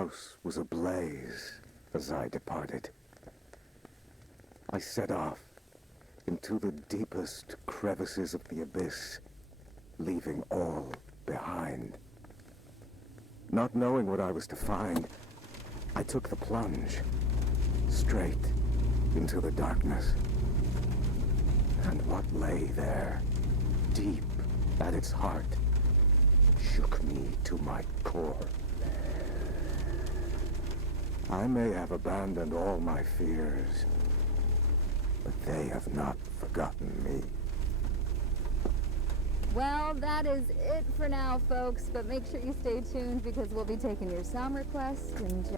house was ablaze as I departed. I set off into the deepest crevices of the abyss, leaving all behind. Not knowing what I was to find, I took the plunge, straight into the darkness. And what lay there, deep at its heart, shook me to my core. I may have abandoned all my fears, but they have not forgotten me. Well, that is it for now, folks, but make sure you stay tuned because we'll be taking your sound requests and...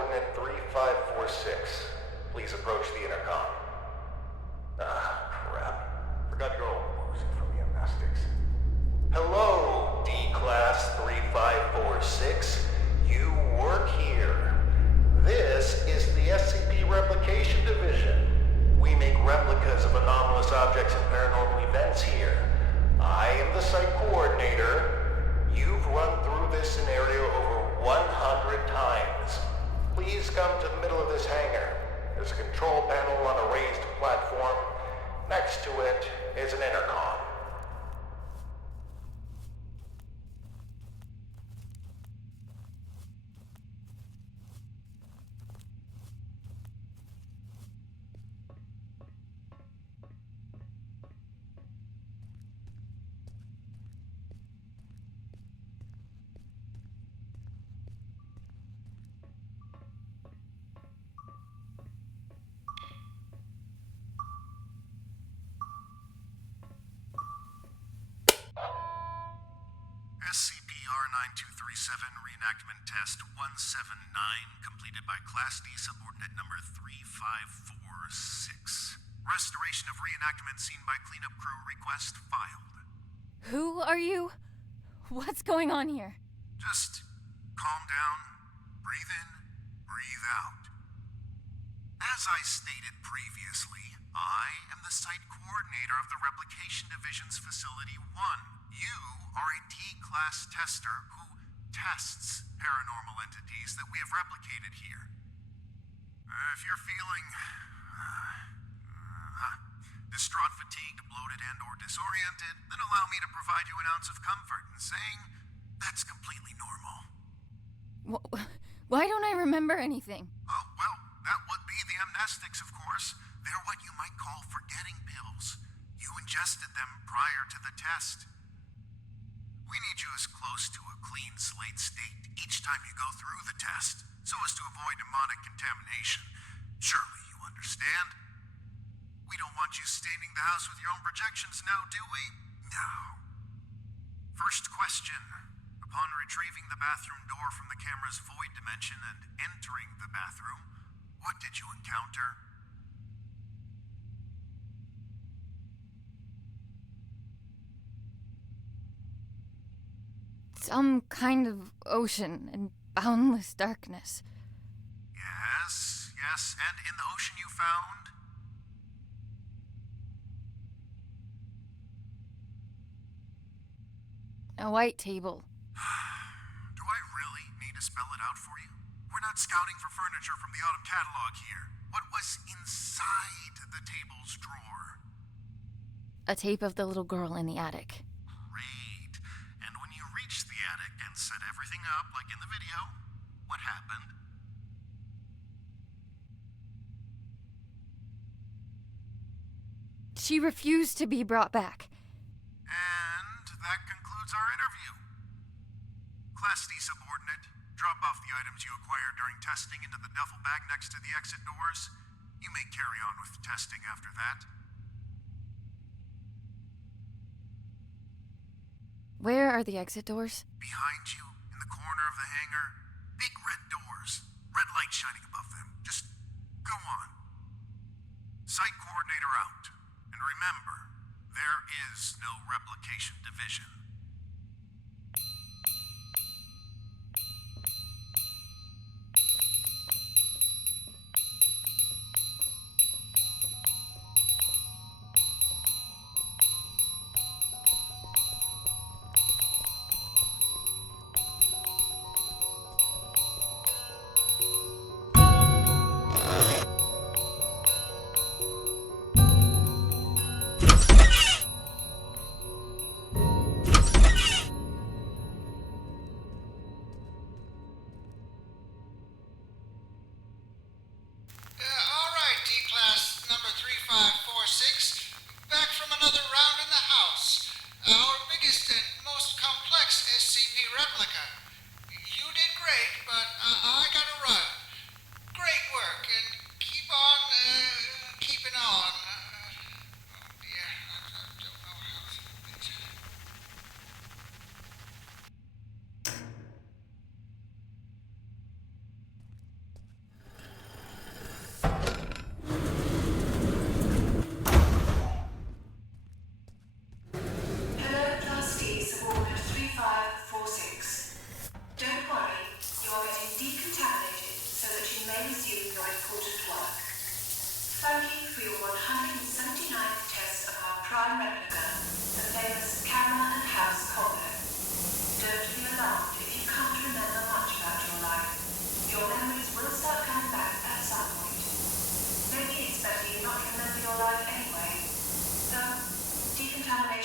subordinate 3546. Please approach the intercom. Ah, crap. Forgot your old booze from the gymnastics. Hello, D-Class 3546. You work here. This is the SCP Replication Division. We make replicas of anomalous objects and paranormal events here. I am the site coordinator. You've run through this scenario over 100 times. Please come to the middle of this hangar. There's a control panel on a raised platform. Next to it is an intercom. SCP-R9237 Reenactment Test 179 completed by Class D Subordinate number 3546. Restoration of reenactment seen by cleanup crew request filed. Who are you? What's going on here? Just calm down, breathe in, breathe out. As I stated previously, I am the site coordinator of the Replication Division's Facility 1. You are a D-Class tester who tests paranormal entities that we have replicated here. If you're feeling distraught, fatigued, bloated, and or disoriented, then allow me to provide you an ounce of comfort in saying that's completely normal. Why don't I remember anything? Oh, well, that would be the amnestics, of course. They're what you might call forgetting pills. You ingested them prior to the test. We need you as close to a clean slate state each time you go through the test, so as to avoid demonic contamination. Surely you understand? We don't want you staining the house with your own projections now, do we? No. First question. Upon retrieving the bathroom door from the camera's void dimension and entering the bathroom, what did you encounter? Some kind of ocean and boundless darkness. Yes, yes, and in the ocean you found? A white table. Do I really need to spell it out for you? We're not scouting for furniture from the autumn catalog here. What was inside the table's drawer? A tape of the little girl in the attic. Great. And when you reached the attic and set everything up like in the video, what happened? She refused to be brought back. And that concludes our interview. Class D subordinate, drop off the items you acquired during testing into the duffel bag next to the exit doors. You may carry on with testing after that. Where are the exit doors? Behind you, in the corner of the hangar, big red doors, red light shining above them. Just go on. Site coordinator out. And remember, there is no replication division.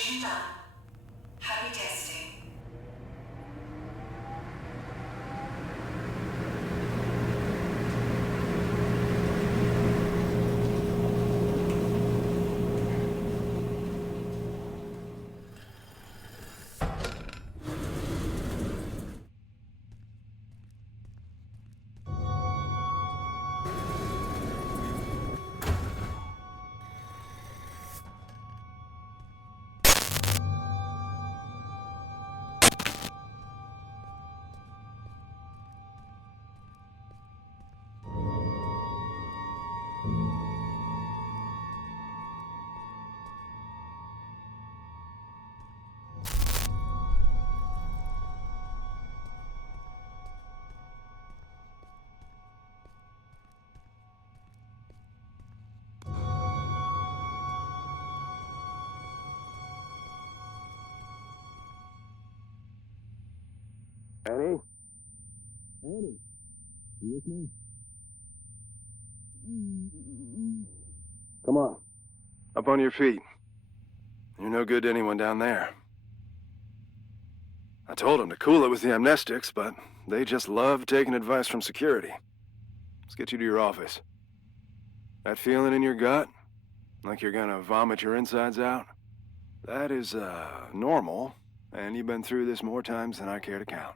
Replication done. Happy testing. Annie? Annie? You with me? Come on. Up on your feet. You're no good to anyone down there. I told them to cool it with the amnestics, but they just love taking advice from security. Let's get you to your office. That feeling in your gut? Like you're gonna vomit your insides out? That is, normal, and you've been through this more times than I care to count.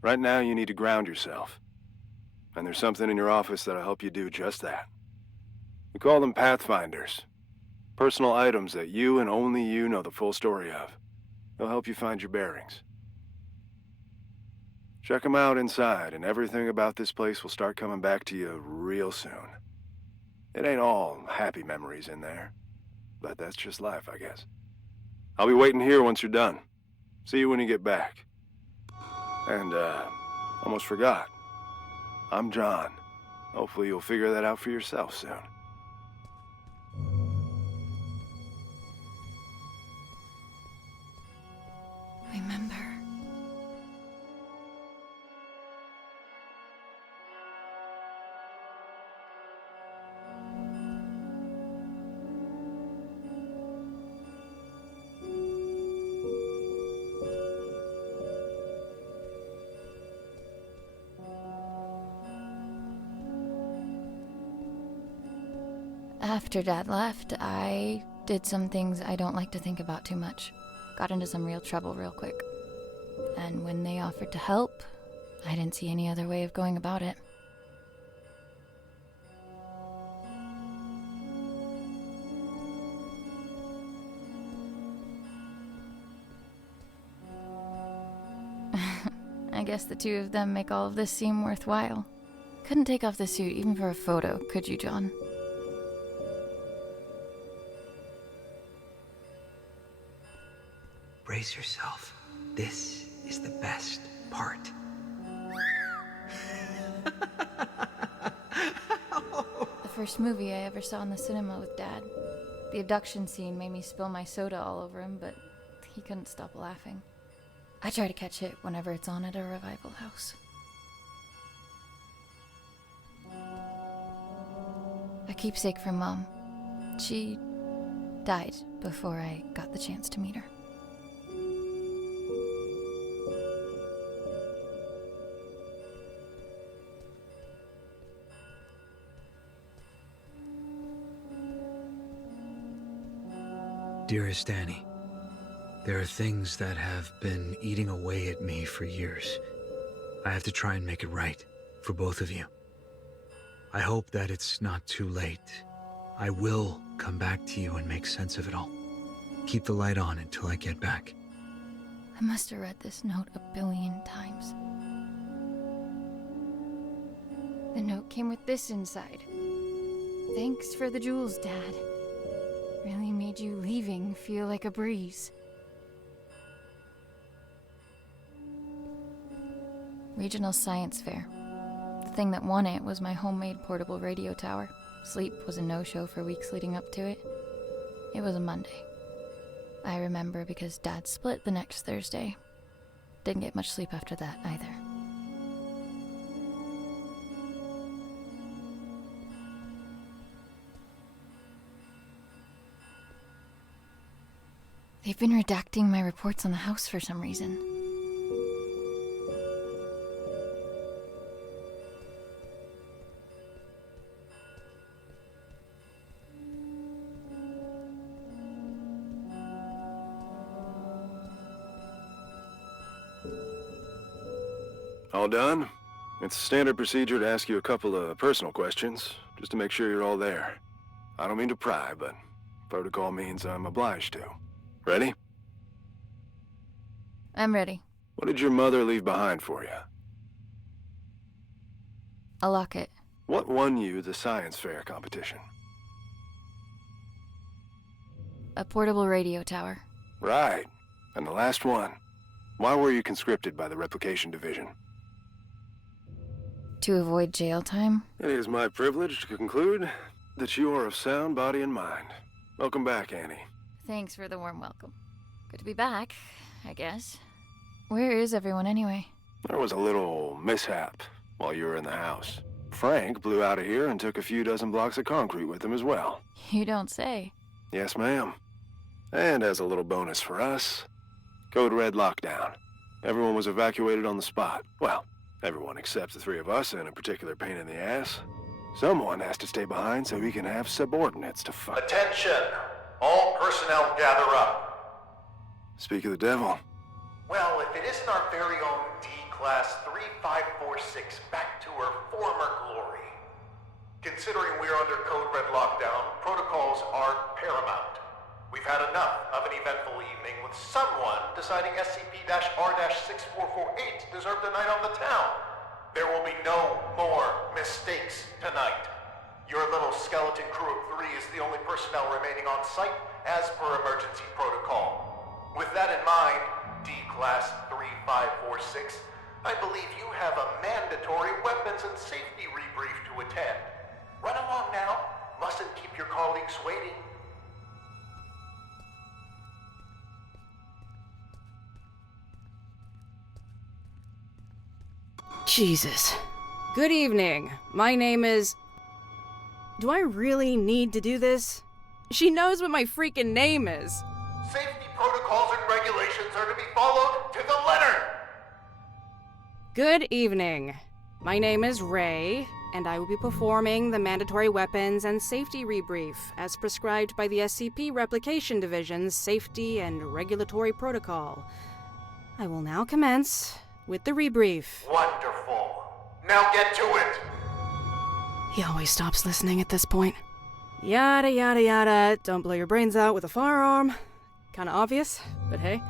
Right now, you need to ground yourself. And there's something in your office that'll help you do just that. We call them Pathfinders. Personal items that you and only you know the full story of. They'll help you find your bearings. Check them out inside, and everything about this place will start coming back to you real soon. It ain't all happy memories in there, but that's just life, I guess. I'll be waiting here once you're done. See you when you get back. And, almost forgot. I'm John. Hopefully you'll figure that out for yourself soon. Remember. After Dad left, I did some things I don't like to think about too much. Got into some real trouble real quick. And when they offered to help, I didn't see any other way of going about it. I guess the two of them make all of this seem worthwhile. Couldn't take off the suit even for a photo, could you, John? Brace yourself. This is the best part. The first movie I ever saw in the cinema with Dad. The abduction scene made me spill my soda all over him, but he couldn't stop laughing. I try to catch it whenever it's on at a revival house. A keepsake from Mom. She died before I got the chance to meet her. Dearest Annie, there are things that have been eating away at me for years. I have to try and make it right for both of you. I hope that it's not too late. I will come back to you and make sense of it all. Keep the light on until I get back. I must have read this note 1 billion times. The note came with this inside. Thanks for the jewels, Dad. Really made you leaving feel like a breeze. Regional Science Fair. The thing that won it was my homemade portable radio tower. Sleep was a no-show for weeks leading up to it. It was a Monday. I remember because Dad split the next Thursday. Didn't get much sleep after that either. They've been redacting my reports on the house for some reason. All done? It's standard procedure to ask you a couple of personal questions, just to make sure you're all there. I don't mean to pry, but protocol means I'm obliged to. Ready? I'm ready. What did your mother leave behind for you? A locket. What won you the science fair competition? A portable radio tower. Right. And the last one. Why were you conscripted by the Replication Division? To avoid jail time? It is my privilege to conclude that you are of sound body and mind. Welcome back, Annie. Thanks for the warm welcome. Good to be back, I guess. Where is everyone anyway? There was a little mishap while you were in the house. Frank blew out of here and took a few dozen blocks of concrete with him as well. You don't say. Yes, ma'am. And as a little bonus for us, Code Red lockdown. Everyone was evacuated on the spot. Well, everyone except the three of us and a particular pain in the ass. Someone has to stay behind so we can have subordinates to fight. Attention! All personnel gather up. Speak of the devil. Well, if it isn't our very own D-Class 3546 back to her former glory. Considering we're under Code Red lockdown, protocols are paramount. We've had enough of an eventful evening with someone deciding SCP-R-6448 deserved a night on the town. There will be no more mistakes tonight. Your little skeleton crew of 3 is the only personnel remaining on site as per emergency protocol. With that in mind, D-Class 3546, I believe you have a mandatory weapons and safety rebrief to attend. Run along now. Mustn't keep your colleagues waiting. Jesus. Good evening. My name is... Do I really need to do this? She knows what my freaking name is. Safety protocols and regulations are to be followed to the letter! Good evening. My name is Ray, and I will be performing the mandatory weapons and safety rebrief as prescribed by the SCP Replication Division's Safety and Regulatory Protocol. I will now commence with the rebrief. Wonderful. Now get to it! He always stops listening at this point. Yada yada yada, don't blow your brains out with a firearm. Kinda obvious, but hey.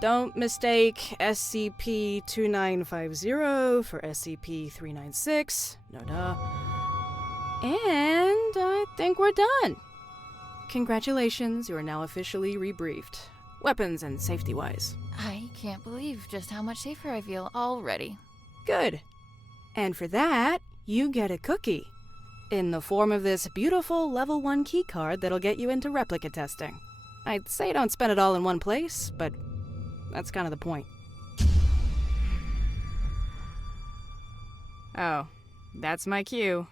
Don't mistake SCP-2950 for SCP-396. No duh. And I think we're done. Congratulations, you are now officially rebriefed. Weapons and safety-wise. I can't believe just how much safer I feel already. Good. And for that, you get a cookie. In the form of this beautiful level 1 keycard that'll get you into replica testing. I'd say don't spend it all in one place, but that's kind of the point. Oh, that's my cue.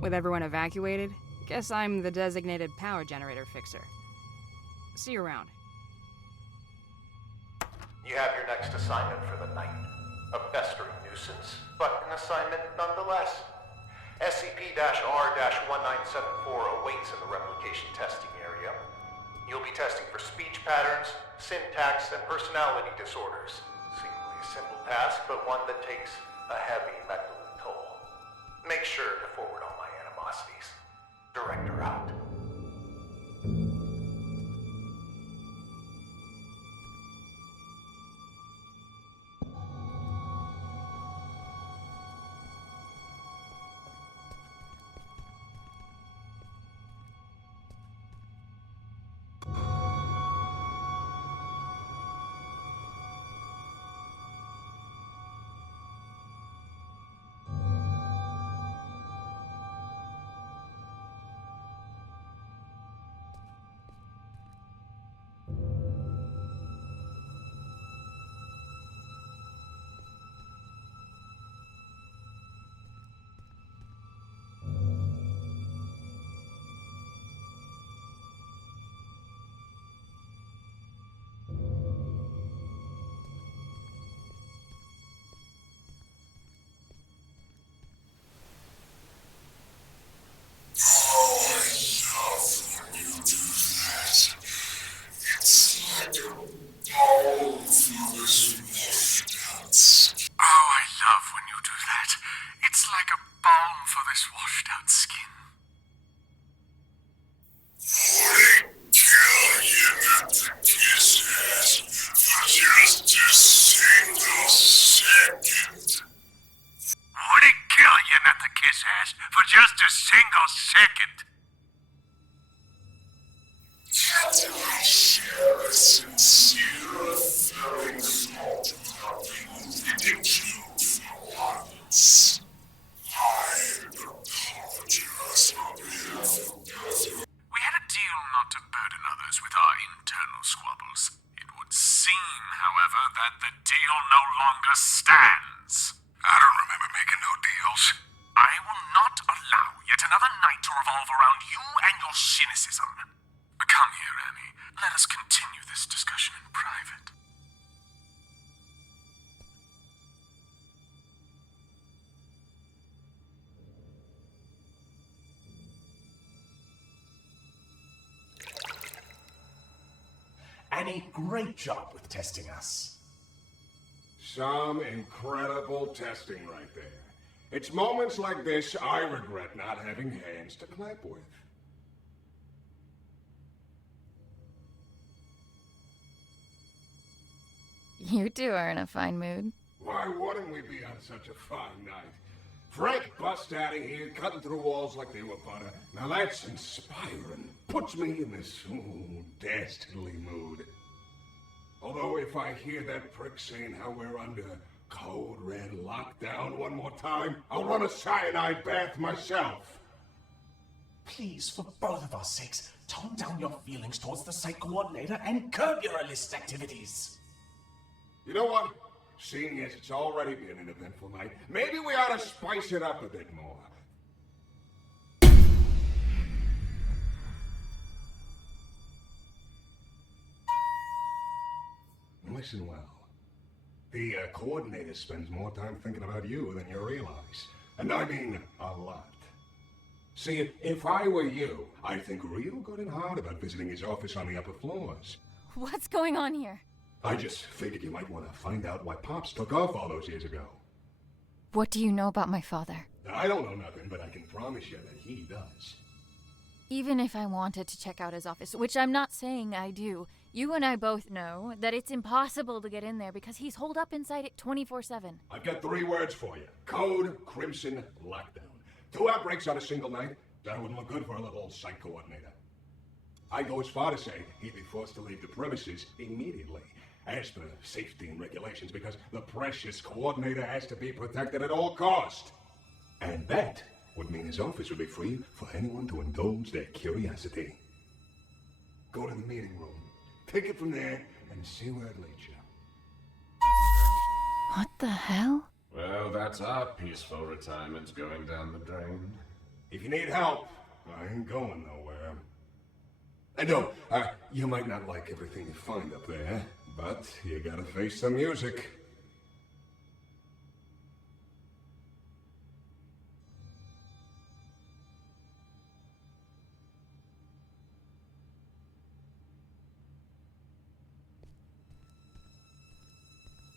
With everyone evacuated, guess I'm the designated power generator fixer. See you around. You have your next assignment for the night. A festering nuisance, but an assignment nonetheless. SCP-R-1974 awaits in the replication testing area. You'll be testing for speech patterns, syntax, and personality disorders. Seemingly a simple task, but one that takes a heavy mental toll. Make sure to forward all my animosities. Director out. single second. Captain, I share a sincere feelings of thank you for once. I apologize on behalf of Catherine. We had a deal not to burden others with our internal squabbles. It would seem, however, that the deal no longer stands. I don't remember making no deals. I will not allow yet another night to revolve around you and your cynicism. Come here, Annie. Let us continue this discussion in private. Annie, great job with testing us. Some incredible testing right there. It's moments like this I regret not having hands to clap with. You two are in a fine mood. Why wouldn't we be on such a fine night? Frank bust out of here, cutting through walls like they were butter. Now that's inspiring. Puts me in this dastardly mood. Although if I hear that prick saying how we're under code red lockdown one more time, I'll run a cyanide bath myself. Please, for both of our sakes, tone down your feelings towards the site coordinator and curb your illicit activities. You know what? Seeing as it's already been an eventful night, maybe we ought to spice it up a bit more. Listen well. The coordinator spends more time thinking about you than you realize. And I mean a lot. See, if I were you, I'd think real good and hard about visiting his office on the upper floors. What's going on here? I just figured you might want to find out why Pops took off all those years ago. What do you know about my father? I don't know nothing, but I can promise you that he does. Even if I wanted to check out his office, which I'm not saying I do, you and I both know that it's impossible to get in there because he's holed up inside it 24/7. I've got 3 words for you. Code Crimson Lockdown. 2 outbreaks on a single night? That wouldn't look good for a little site coordinator. I'd go as far to say he'd be forced to leave the premises immediately, as per safety and regulations, because the precious coordinator has to be protected at all cost. And that would mean his office would be free for anyone to indulge their curiosity. Go to the meeting room, take it from there, and see where it leads you. What the hell? Well, that's our peaceful retirement going down the drain. If you need help, I ain't going nowhere. And no, you might not like everything you find up there, but you gotta face the music.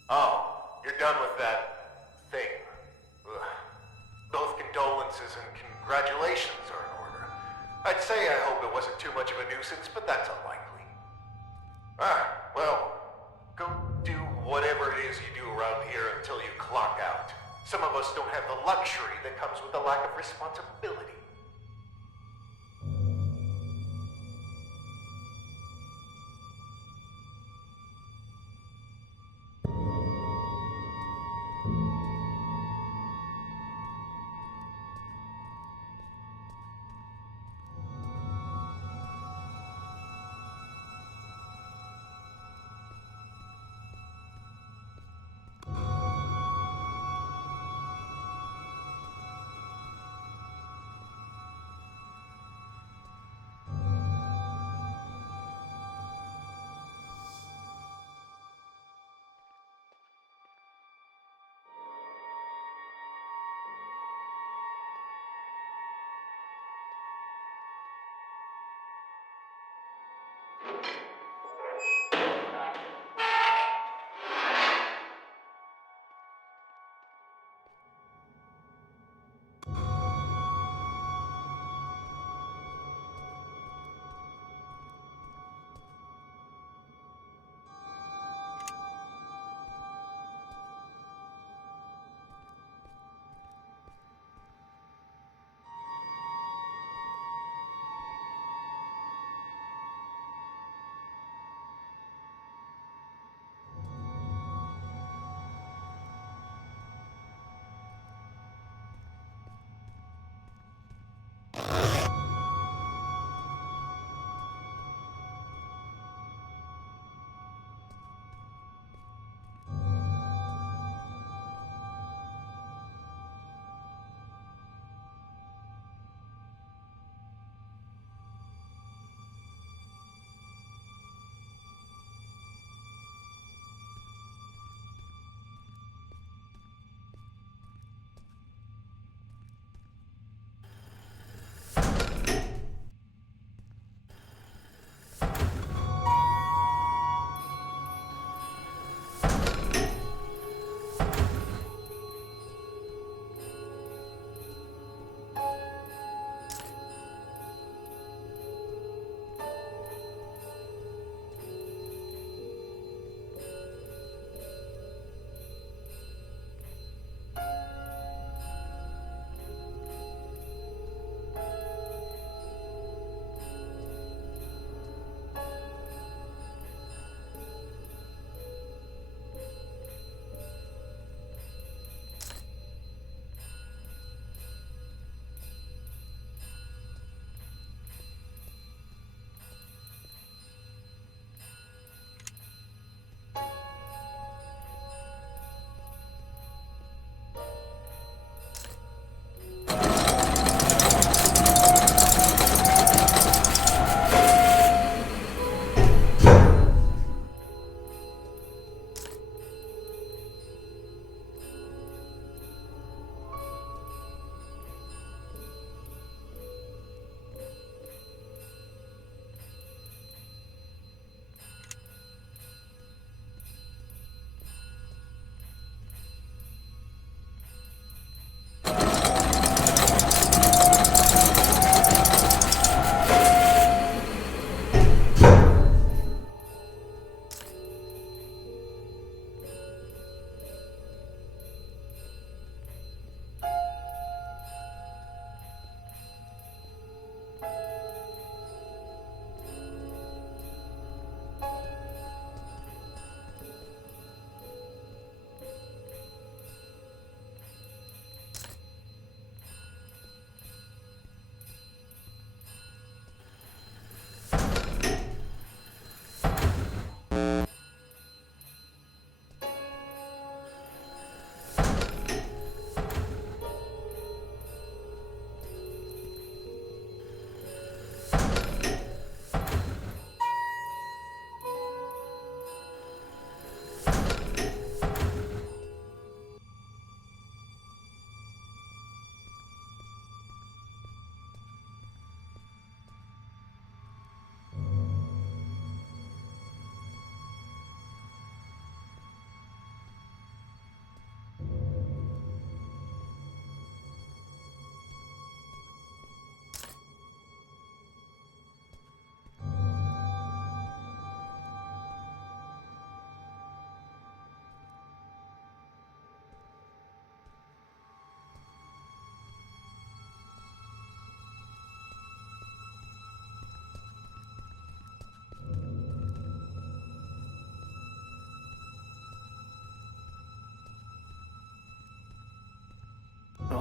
Oh, you're done with that thing. Ugh. Both condolences and congratulations are in order. I'd say I hope it wasn't too much of a nuisance, but that's unlikely. Well, go do whatever it is you do around here until you clock out. Some of us don't have the luxury that comes with the lack of responsibility.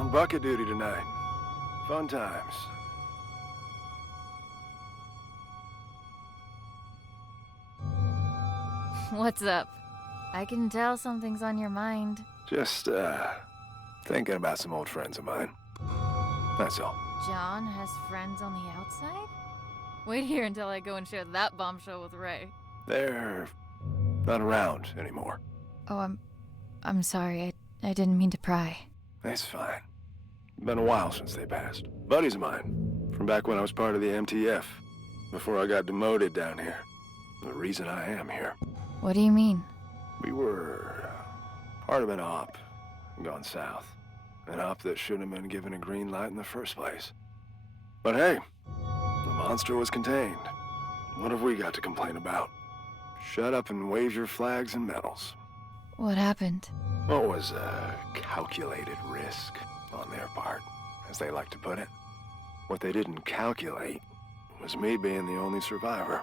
On bucket duty tonight. Fun times. What's up? I can tell something's on your mind. Just, thinking about some old friends of mine. That's all. John has friends on the outside? Wait here until I go and share that bombshell with Ray. They're not around anymore. Oh, I'm sorry. I didn't mean to pry. It's fine. Been a while since they passed. Buddies of mine, from back when I was part of the MTF, before I got demoted down here. The reason I am here. What do you mean? We were part of an op gone south. An op that shouldn't have been given a green light in the first place. But hey, the monster was contained. What have we got to complain about? Shut up and wave your flags and medals. What happened? What was a calculated risk on their part, as they like to put it. What they didn't calculate was me being the only survivor.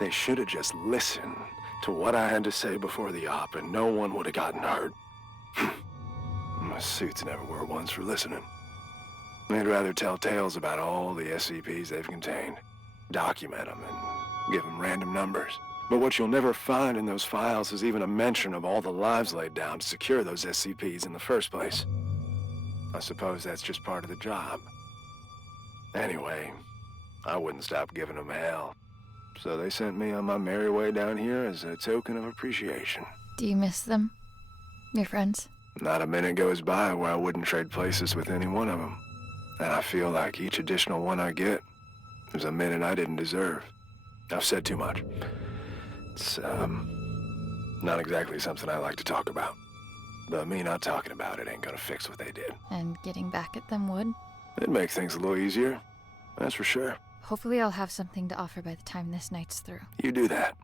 They should have just listened to what I had to say before the op, and no one would have gotten hurt. My suits never were ones for listening. They'd rather tell tales about all the SCPs they've contained, document them, and give them random numbers. But what you'll never find in those files is even a mention of all the lives laid down to secure those SCPs in the first place. I suppose that's just part of the job. Anyway, I wouldn't stop giving them hell. So they sent me on my merry way down here as a token of appreciation. Do you miss them? Your friends? Not a minute goes by where I wouldn't trade places with any one of them. And I feel like each additional one I get is a minute I didn't deserve. I've said too much. It's, not exactly something I like to talk about. But me not talking about it ain't gonna fix what they did. And getting back at them would? It'd make things a little easier, that's for sure. Hopefully I'll have something to offer by the time this night's through. You do that.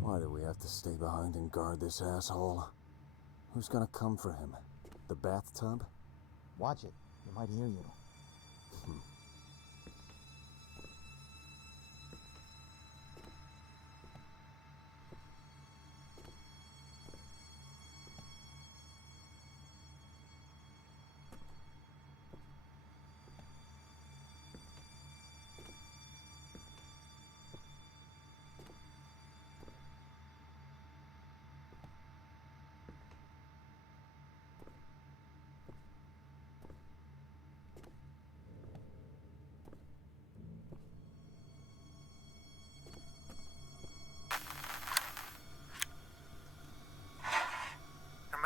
Why do we have to stay behind and guard this asshole? Who's gonna come for him? The bathtub? Watch it. He might hear you.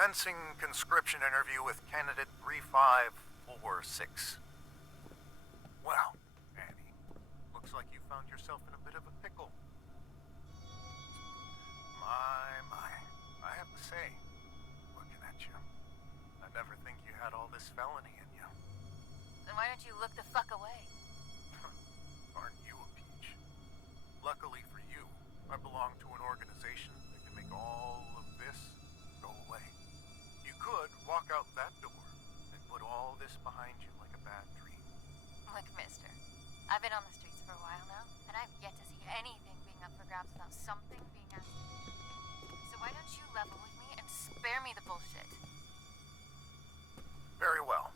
Commencing conscription interview with candidate 3546. Well, Annie, looks like you found yourself in a bit of a pickle. My. I have to say, looking at you, I never think you had all this felony in you. Then why don't you look the fuck away? Aren't you a peach? Luckily for you, I belong to an organization that can make all of this go away. You could walk out that door and put all this behind you like a bad dream. Look, mister, I've been on the streets for a while now, and I've yet to see anything being up for grabs without something being asked of me. So why don't you level with me and spare me the bullshit? Very well.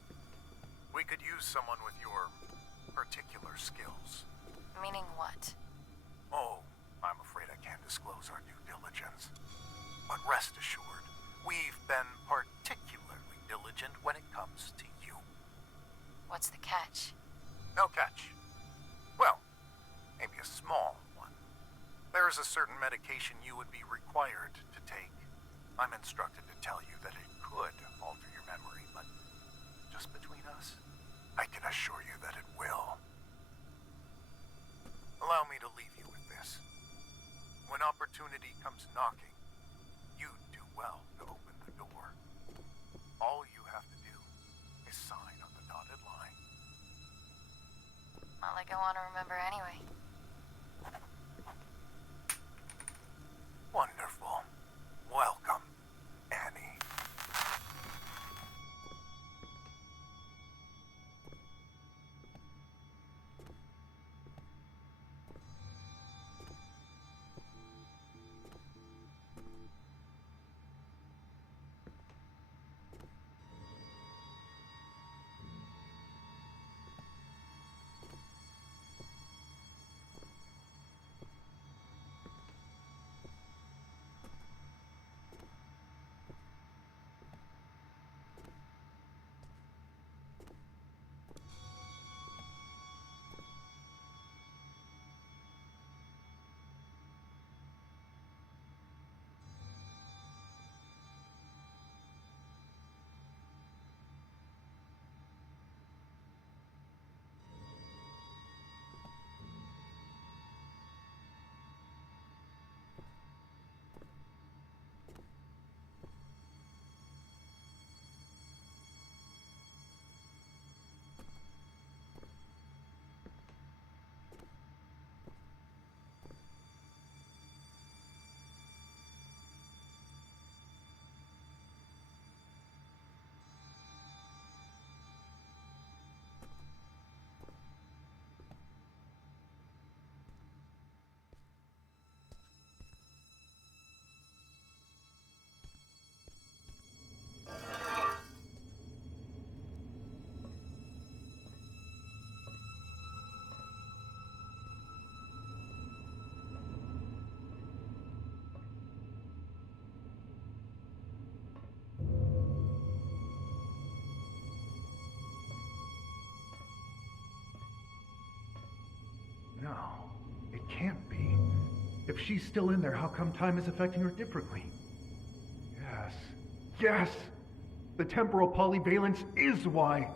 could use someone with your particular skills. Meaning what? Oh, I'm afraid I can't disclose our due diligence. But rest assured, we've been particularly diligent when it comes to you. What's the catch? No catch. Well, maybe a small one. There is a certain medication you would be required to take. I'm instructed to tell you that it could alter your memory, but just between us, I can assure you that it will. Allow me to leave you with this. When opportunity comes knocking, you do well to open the door. All you have to do is sign on the dotted line. Not like I want to remember anyway. Wonderful. Welcome, Annie. No, it can't be. If she's still in there, how come time is affecting her differently? Yes. Yes! The temporal polyvalence is why.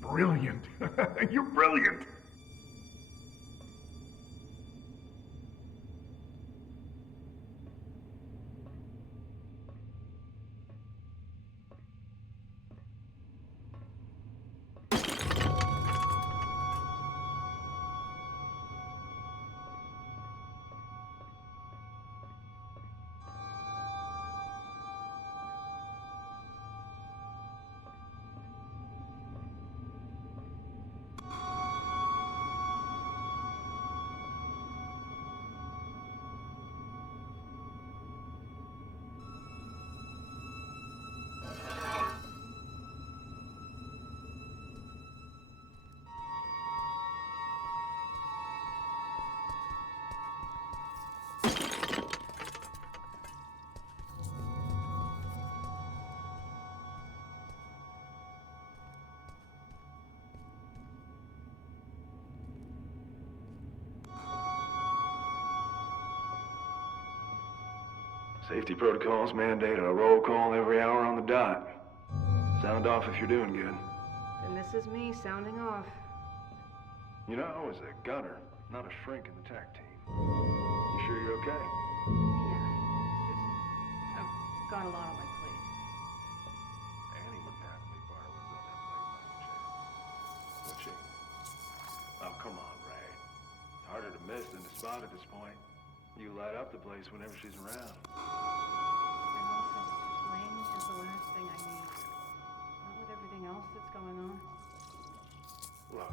Brilliant. You're brilliant! Safety protocols mandate a roll call every hour on the dot. Sound off if you're doing good. And this is me sounding off. You know, I was a gunner, not a shrink in the TAC team. You sure you're okay? Yeah, it's just, I've got a lot on my plate. Annie wouldn't have to be part of what's on that plate, would she? Oh, come on, Ray. It's harder to miss than to spot at this point. You light up the place whenever she's around. And also, Lang is the last thing I need. Not with everything else that's going on. Look,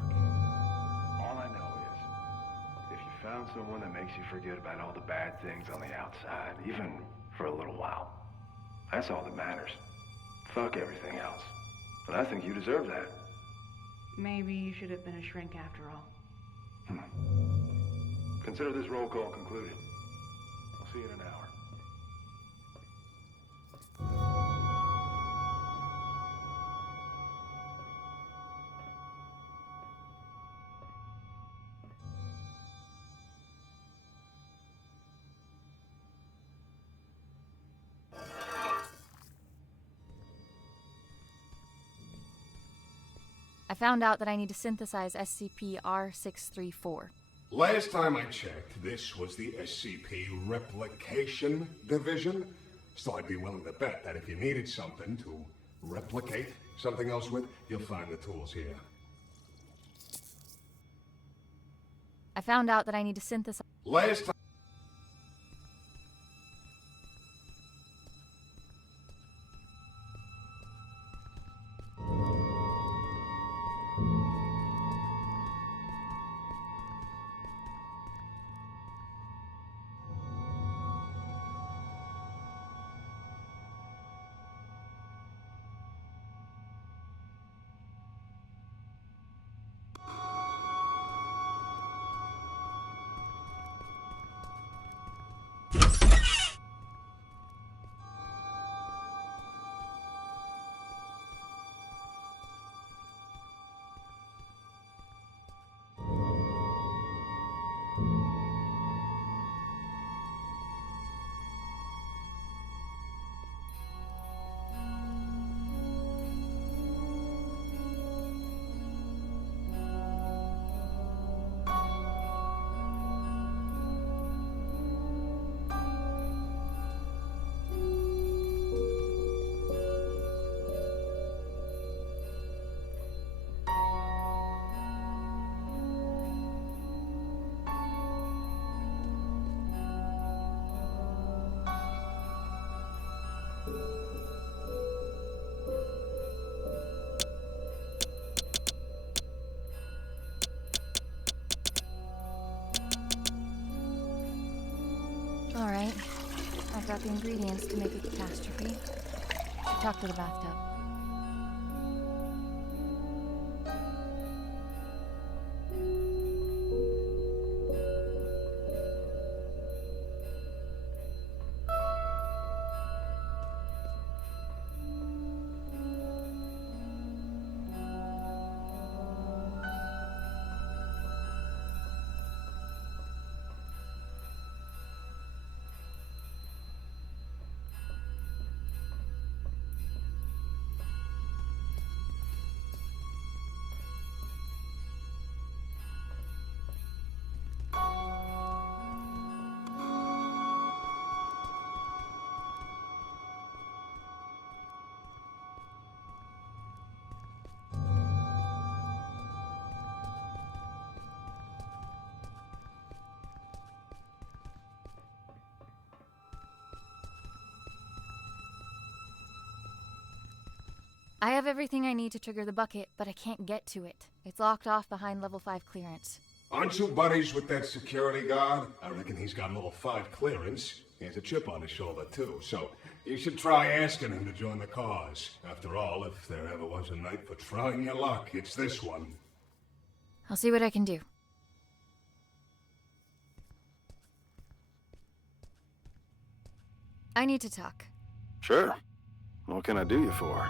all I know is, if you found someone that makes you forget about all the bad things on the outside, even for a little while, that's all that matters. Fuck everything else. And I think you deserve that. Maybe you should have been a shrink after all. Consider this roll call concluded. I'll see you in an hour. I found out that I need to synthesize SCP-R634. Last time I checked, this was the SCP Replication Division. So I'd be willing to bet that if you needed something to replicate something else with, you'll find the tools here. I found out that I need to synthesize... Last time... All right. I've got the ingredients to make a catastrophe. Should talk to the bathtub. I have everything I need to trigger the bucket, but I can't get to it. It's locked off behind level 5 clearance. Aren't you buddies with that security guard? I reckon he's got level 5 clearance. He has a chip on his shoulder, too, so you should try asking him to join the cause. After all, if there ever was a night for trying your luck, it's this one. I'll see what I can do. I need to talk. Sure. What can I do you for?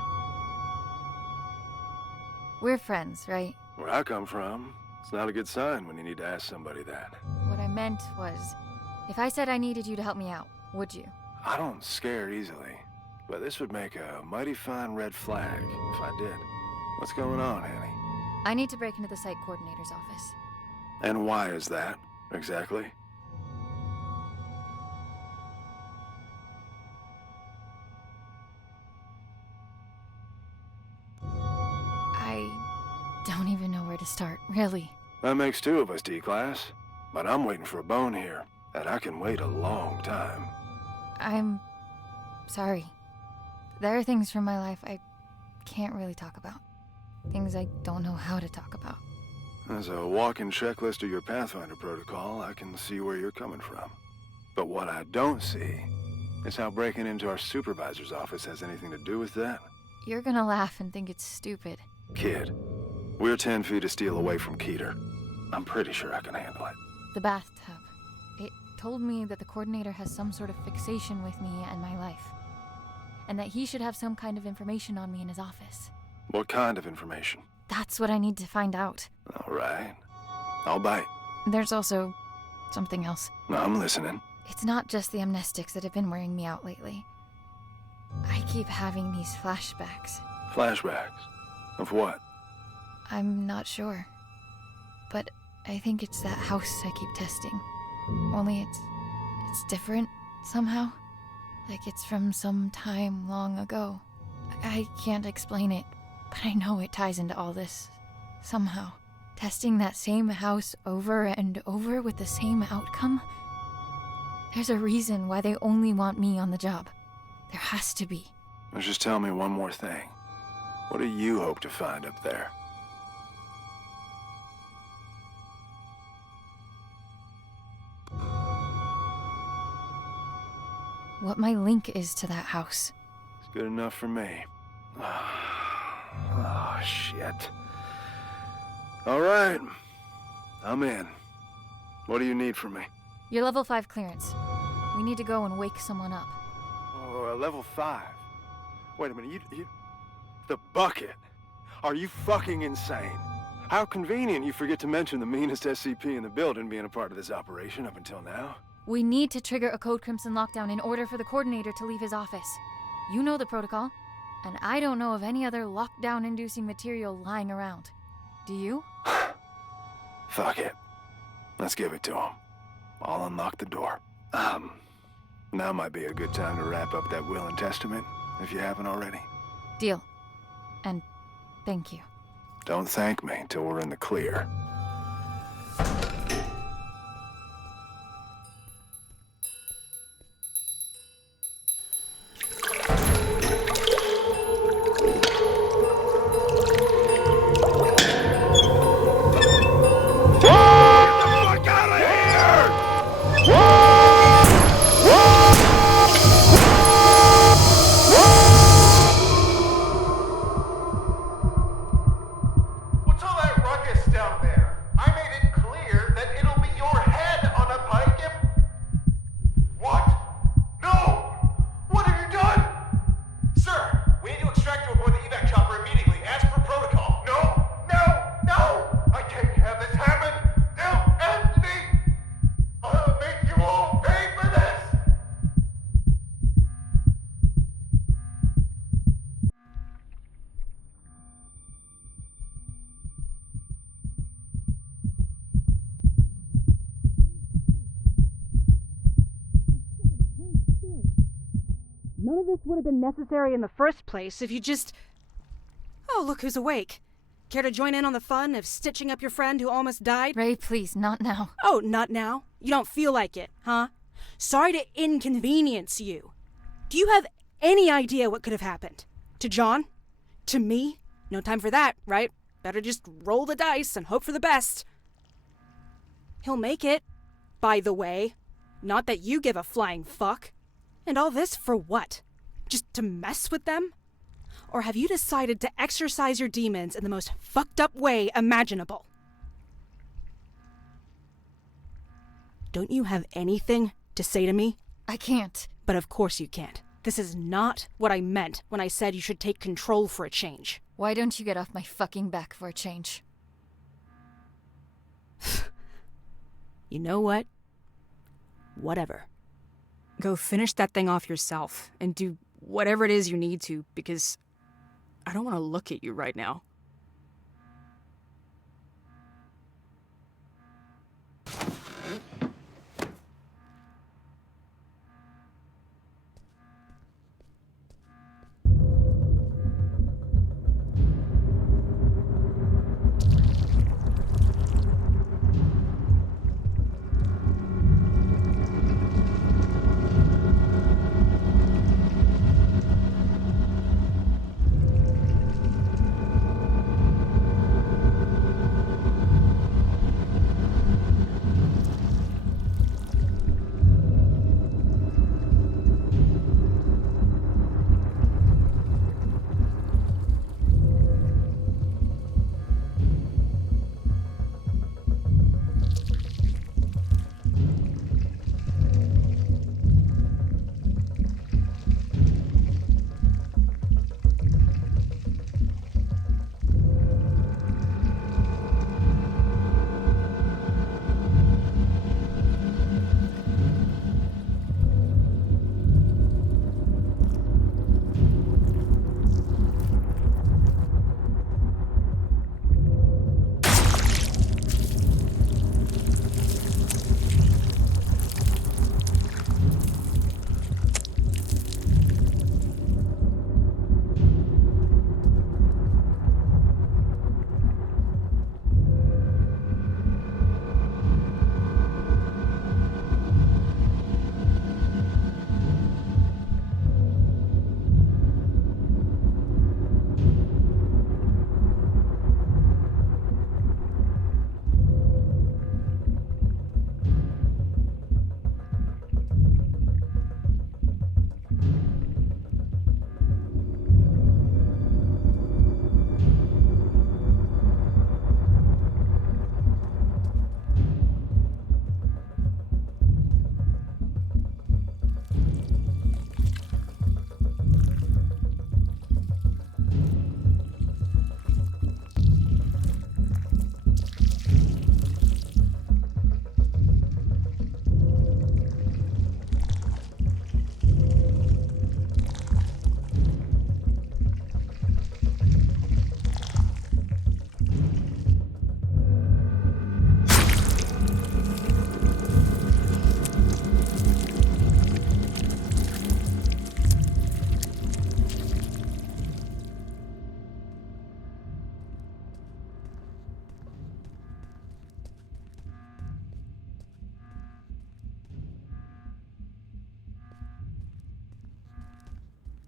We're friends, right? Where I come from, it's not a good sign when you need to ask somebody that. What I meant was, if I said I needed you to help me out, would you? I don't scare easily, but this would make a mighty fine red flag if I did. What's going on, Annie? I need to break into the site coordinator's office. And why is that, exactly? Don't even know where to start, really. That makes 2 of us, D-Class. But I'm waiting for a bone here, and I can wait a long time. I'm sorry. There are things from my life I can't really talk about. Things I don't know how to talk about. As a walking checklist of your Pathfinder protocol, I can see where you're coming from. But what I don't see is how breaking into our supervisor's office has anything to do with that. You're gonna laugh and think it's stupid. Kid, We're 10 feet of steel away from Keter. I'm pretty sure I can handle it. The bathtub. It told me that the coordinator has some sort of fixation with me and my life. And that he should have some kind of information on me in his office. What kind of information? That's what I need to find out. All right. I'll bite. There's also something else. I'm listening. It's not just the amnestics that have been wearing me out lately. I keep having these flashbacks. Flashbacks? Of what? I'm not sure. But I think it's that house I keep testing. Only it's different somehow. Like it's from some time long ago. I can't explain it, but I know it ties into all this. Somehow. Testing that same house over and over with the same outcome? There's a reason why they only want me on the job. There has to be. Now just tell me one more thing. What do you hope to find up there? What my link is to that house. It's good enough for me. Oh, shit. All right. I'm in. What do you need from me? Your level 5 clearance. We need to go and wake someone up. Oh, level 5. Wait a minute, you... The bucket? Are you fucking insane? How convenient you forget to mention the meanest SCP in the building being a part of this operation up until now. We need to trigger a Code Crimson lockdown in order for the coordinator to leave his office. You know the protocol, and I don't know of any other lockdown-inducing material lying around. Do you? Fuck it. Let's give it to him. I'll unlock the door. Now might be a good time to wrap up that will and testament, if you haven't already. Deal. And thank you. Don't thank me until we're in the clear. None of this would have been necessary in the first place if you just... Oh, look who's awake. Care to join in on the fun of stitching up your friend who almost died? Ray, please, not now. Oh, not now? You don't feel like it, huh? Sorry to inconvenience you. Do you have any idea what could have happened? To John? To me? No time for that, right? Better just roll the dice and hope for the best. He'll make it, by the way. Not that you give a flying fuck. And all this for what? Just to mess with them? Or have you decided to exercise your demons in the most fucked up way imaginable? Don't you have anything to say to me? I can't. But of course you can't. This is not what I meant when I said you should take control for a change. Why don't you get off my fucking back for a change? You know what? Whatever. Go finish that thing off yourself and do whatever it is you need to, because I don't want to look at you right now.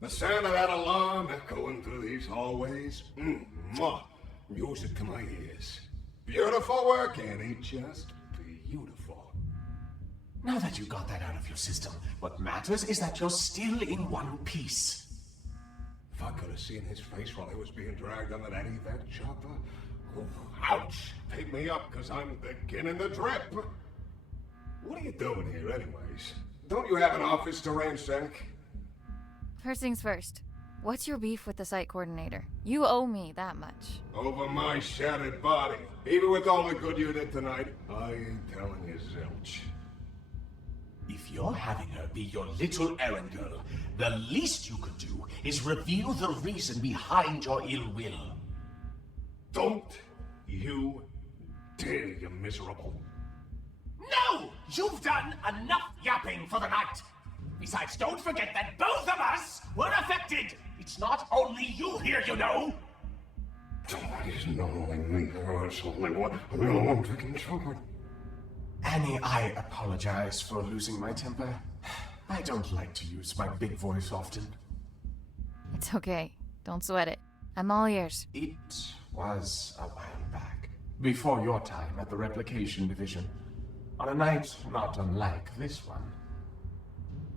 The sound of that alarm echoing through these hallways. Mwah. Music to my ears. Beautiful work, Annie. Just beautiful. Now that you got that out of your system, what matters is that you're still in one piece. If I could have seen his face while he was being dragged under that evac chopper. Oh, ouch! Pick me up, because I'm beginning to drip. What are you doing here, anyways? Don't you have an office to ransack? First things first. What's your beef with the site coordinator? You owe me that much. Over my shattered body. Even with all the good you did tonight, I ain't telling you zilch. If you're having her be your little errand girl, the least you could do is reveal the reason behind your ill will. Don't you dare, you miserable. No! You've done enough yapping for the night! Besides, don't forget that both of us were affected! It's not only you here, you know! It's not only me, it's only one. No one taking charge. Annie, I apologize for losing my temper. I don't like to use my big voice often. It's okay. Don't sweat it. I'm all ears. It was a while back, before your time at the Replication Division, on a night not unlike this one.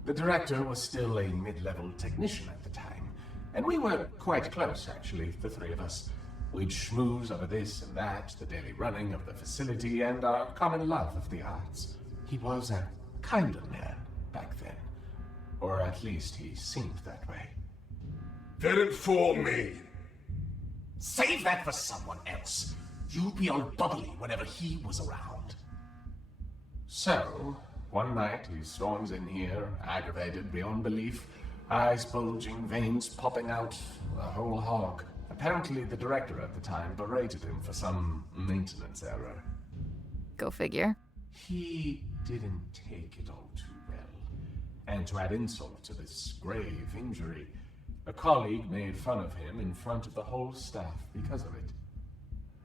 The director was still a mid-level technician at the time, and we were quite close, actually, the three of us. We'd schmooze over this and that, the daily running of the facility, and our common love of the arts. He was a kinder man back then, or at least he seemed that way. Didn't fool me. Save that for someone else. You'd be all bubbly whenever he was around. So, one night he storms in here, aggravated beyond belief, eyes bulging, veins popping out, a whole hog. Apparently the director at the time berated him for some maintenance error. Go figure. He didn't take it all too well. And to add insult to this grave injury, a colleague made fun of him in front of the whole staff because of it.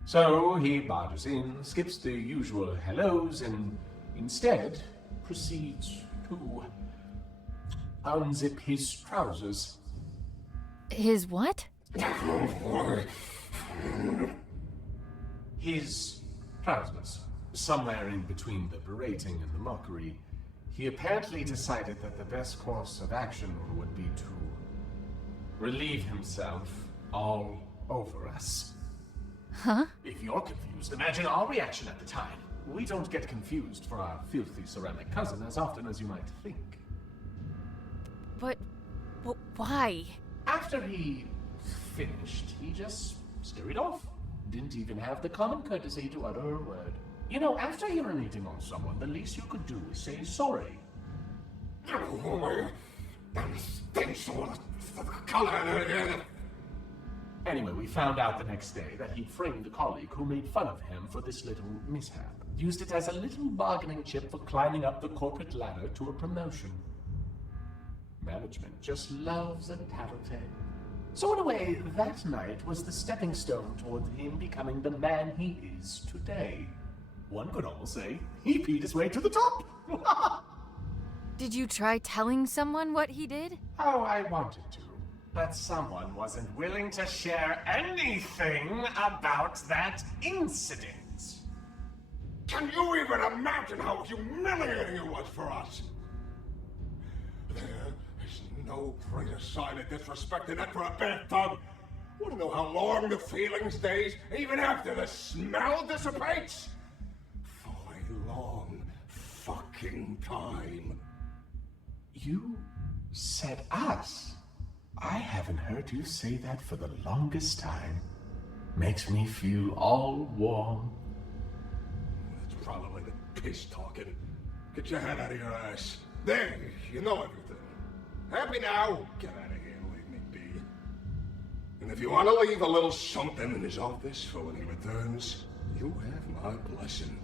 So he barges in, skips the usual hellos, and instead proceeds to unzip his trousers. His what? His trousers. Somewhere in between the berating and the mockery, he apparently decided that the best course of action would be to relieve himself all over us. Huh? If you're confused, imagine our reaction at the time. We don't get confused for our filthy ceramic cousin as often as you might think. But why? After he finished, he just scurried off. Didn't even have the common courtesy to utter a word. You know, after urinating on someone, the least you could do is say sorry. Anyway, we found out the next day that he'd framed a colleague who made fun of him for this little mishap. Used it as a little bargaining chip for climbing up the corporate ladder to a promotion. Management just loves a tattletale. So in a way, that night was the stepping stone toward him becoming the man he is today. One could almost say he beat his way to the top. Did you try telling someone what he did? Oh, I wanted to, but someone wasn't willing to share anything about that incident. Can you even imagine how humiliating it was for us? There is no greater sign of disrespect than that for a bathtub. Want to know how long the feeling stays, even after the smell dissipates? For a long fucking time. You said us. I haven't heard you say that for the longest time. Makes me feel all warm. That's probably the piss talking. Get your head out of your ass. There, you know everything. Happy now? Get out of here, leave me be. And if you want to leave a little something in his office for when he returns, you have my blessing.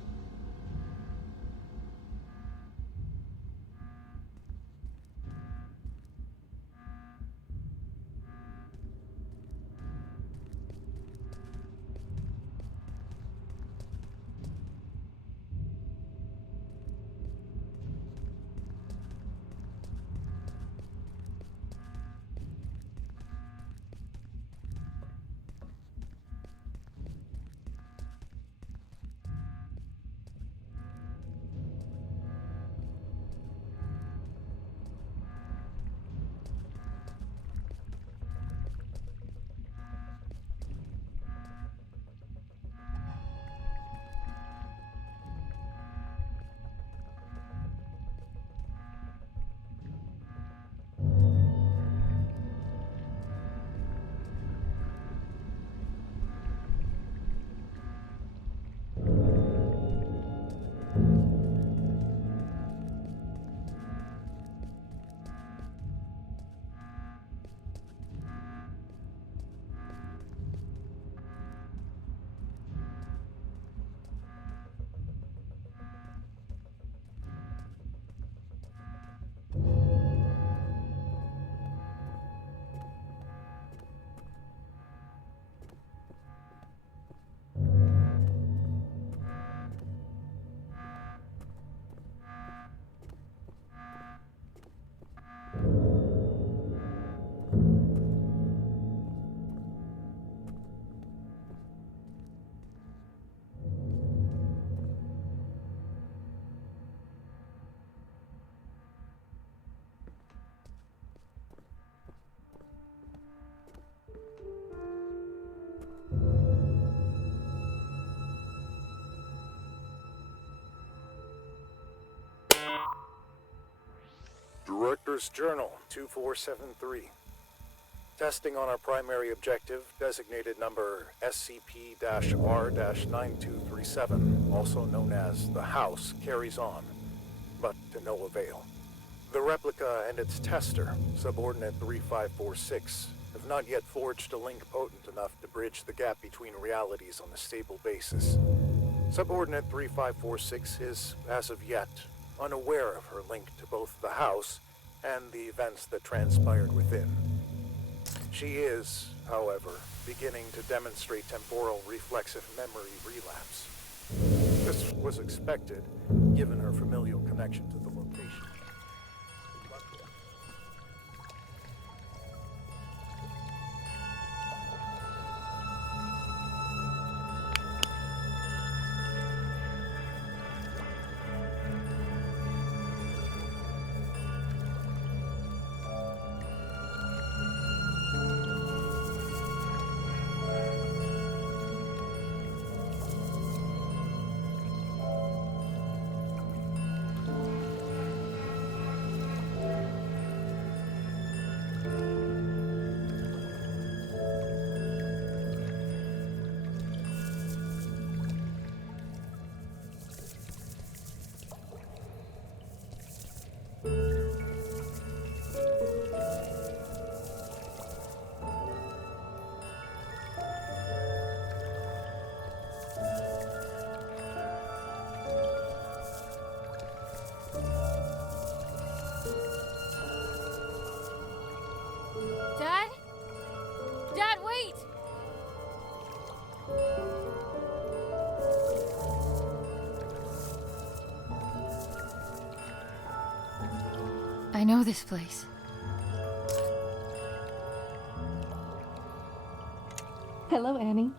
Director's Journal 2473. Testing on our primary objective, designated number SCP-R-9237, also known as the House, carries on, but to no avail. The replica and its tester, Subordinate 3546, have not yet forged a link potent enough to bridge the gap between realities on a stable basis. Subordinate 3546 is, as of yet, unaware of her link to both the House and the events that transpired within. She is, however, beginning to demonstrate temporal reflexive memory relapse. This was expected, given her familial connection to the location. Dad? Dad, wait! I know this place. Hello, Annie.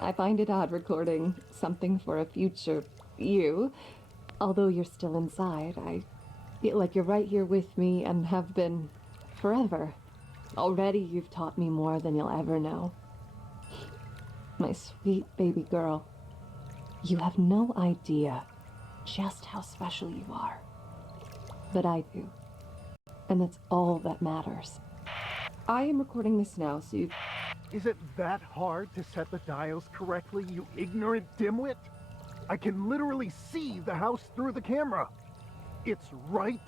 I find it odd recording something for a future you. Although you're still inside, I feel like you're right here with me and have been forever. Already you've taught me more than you'll ever know. My sweet baby girl, you have no idea just how special you are. But I do. And that's all that matters. I am recording this now, so you... Is it that hard to set the dials correctly, you ignorant dimwit? I can literally see the house through the camera. It's right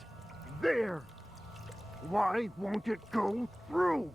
there. Why won't it go through?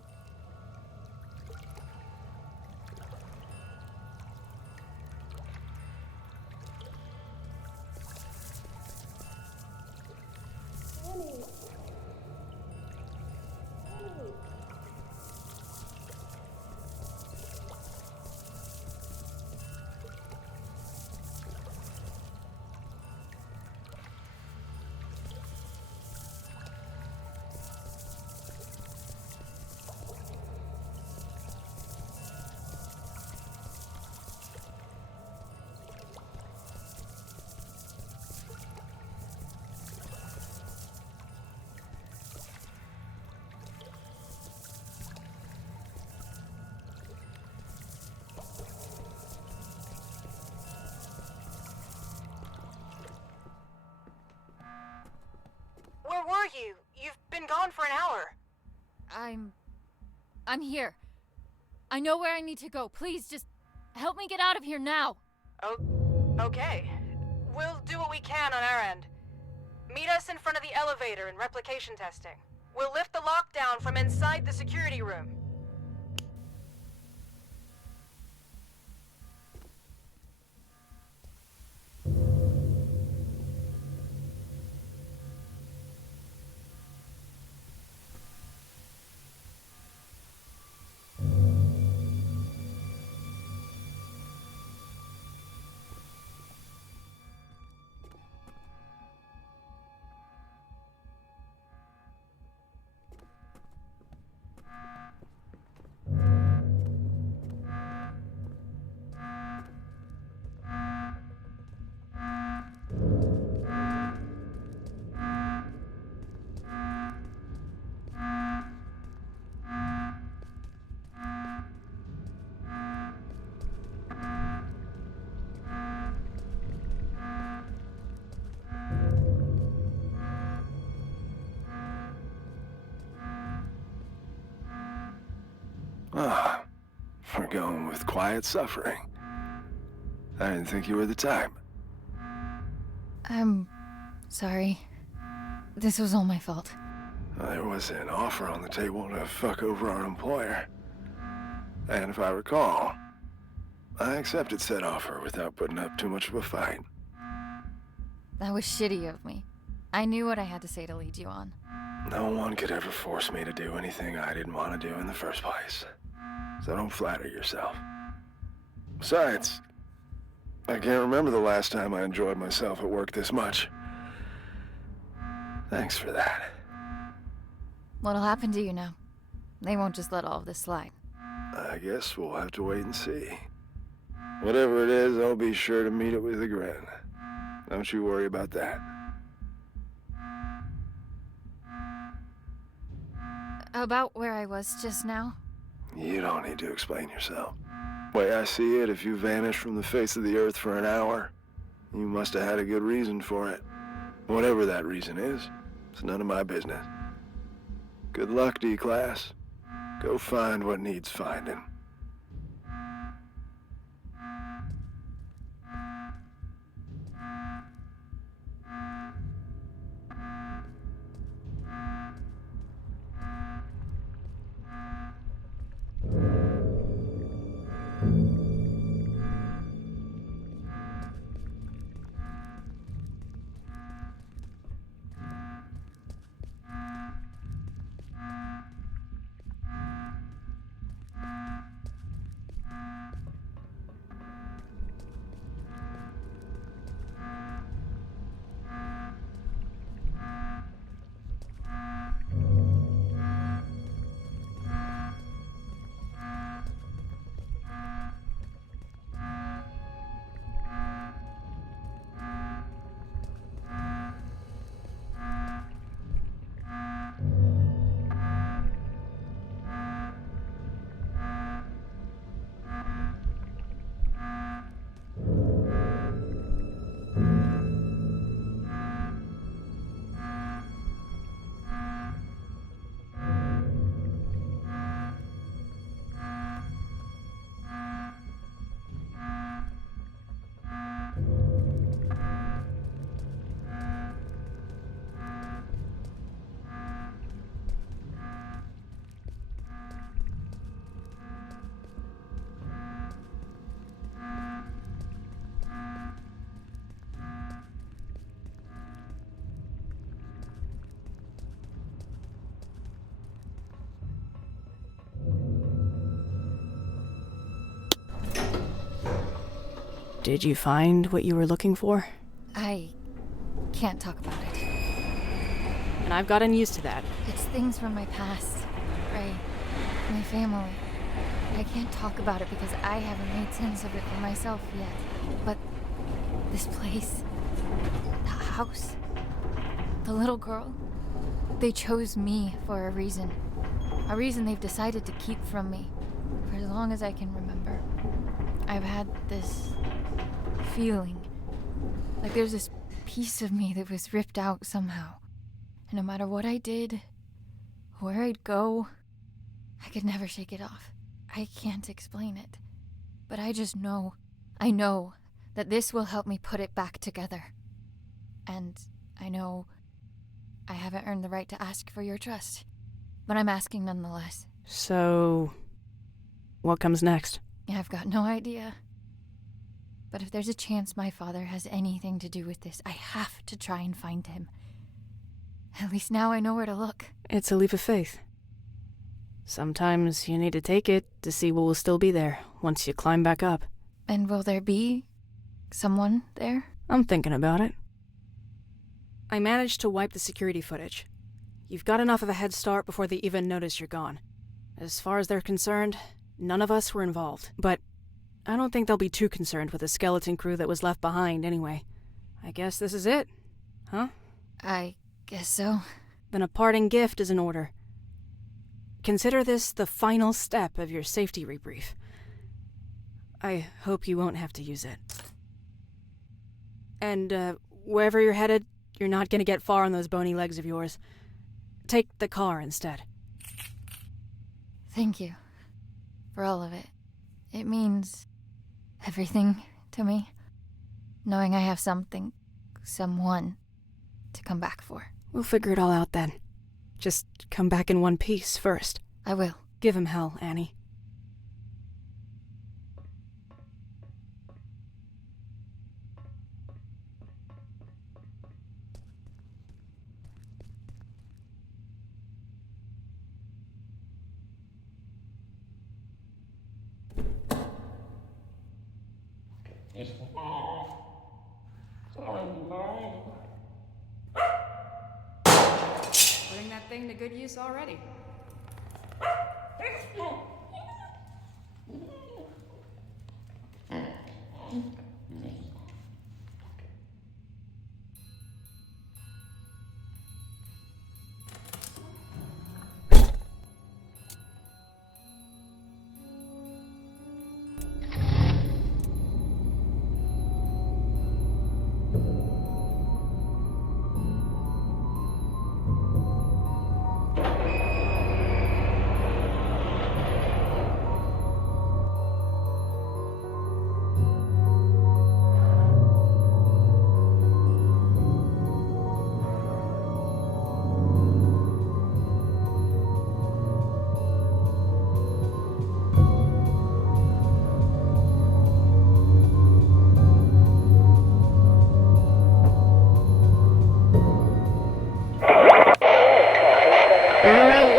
Where were you? You've been gone for an hour. I'm here. I know where I need to go. Please, just help me get out of here now. Oh, okay. We'll do what we can on our end. Meet us in front of the elevator in replication testing. We'll lift the lockdown from inside the security room. Ah, we're going with quiet suffering. I didn't think you were the type. I'm sorry. This was all my fault. There was an offer on the table to fuck over our employer. And if I recall, I accepted said offer without putting up too much of a fight. That was shitty of me. I knew what I had to say to lead you on. No one could ever force me to do anything I didn't want to do in the first place. So don't flatter yourself. Besides, I can't remember the last time I enjoyed myself at work this much. Thanks for that. What'll happen to you now? They won't just let all of this slide. I guess we'll have to wait and see. Whatever it is, I'll be sure to meet it with a grin. Don't you worry about that. About where I was just now? You don't need to explain yourself. Way I see it, if you vanished from the face of the earth for an hour, you must have had a good reason for it. Whatever that reason is, it's none of my business. Good luck, D-Class. Go find what needs finding. Did you find what you were looking for? I can't talk about it. And I've gotten used to that. It's things from my past, Ray, my family. I can't talk about it because I haven't made sense of it for myself yet. But this place, the house, the little girl, they chose me for a reason. A reason they've decided to keep from me for as long as I can remember. I've had this feeling like there's this piece of me that was ripped out somehow. And no matter what I did, where I'd go, I could never shake it off. I can't explain it. But I just know, I know that this will help me put it back together. And I know I haven't earned the right to ask for your trust. But I'm asking nonetheless. So, what comes next? I've got no idea. But if there's a chance my father has anything to do with this, I have to try and find him. At least now I know where to look. It's a leap of faith. Sometimes you need to take it to see what will still be there once you climb back up. And will there be someone there? I'm thinking about it. I managed to wipe the security footage. You've got enough of a head start before they even notice you're gone. As far as they're concerned, none of us were involved. But I don't think they'll be too concerned with the skeleton crew that was left behind anyway. I guess this is it, huh? I guess so. Then a parting gift is in order. Consider this the final step of your safety rebrief. I hope you won't have to use it. And, wherever you're headed, you're not gonna get far on those bony legs of yours. Take the car instead. Thank you. for all of it. It means everything to me. Knowing I have something, someone, to come back for. We'll figure it all out then. Just come back in one piece first. I will. Give him hell, Annie. Putting that thing to good use already.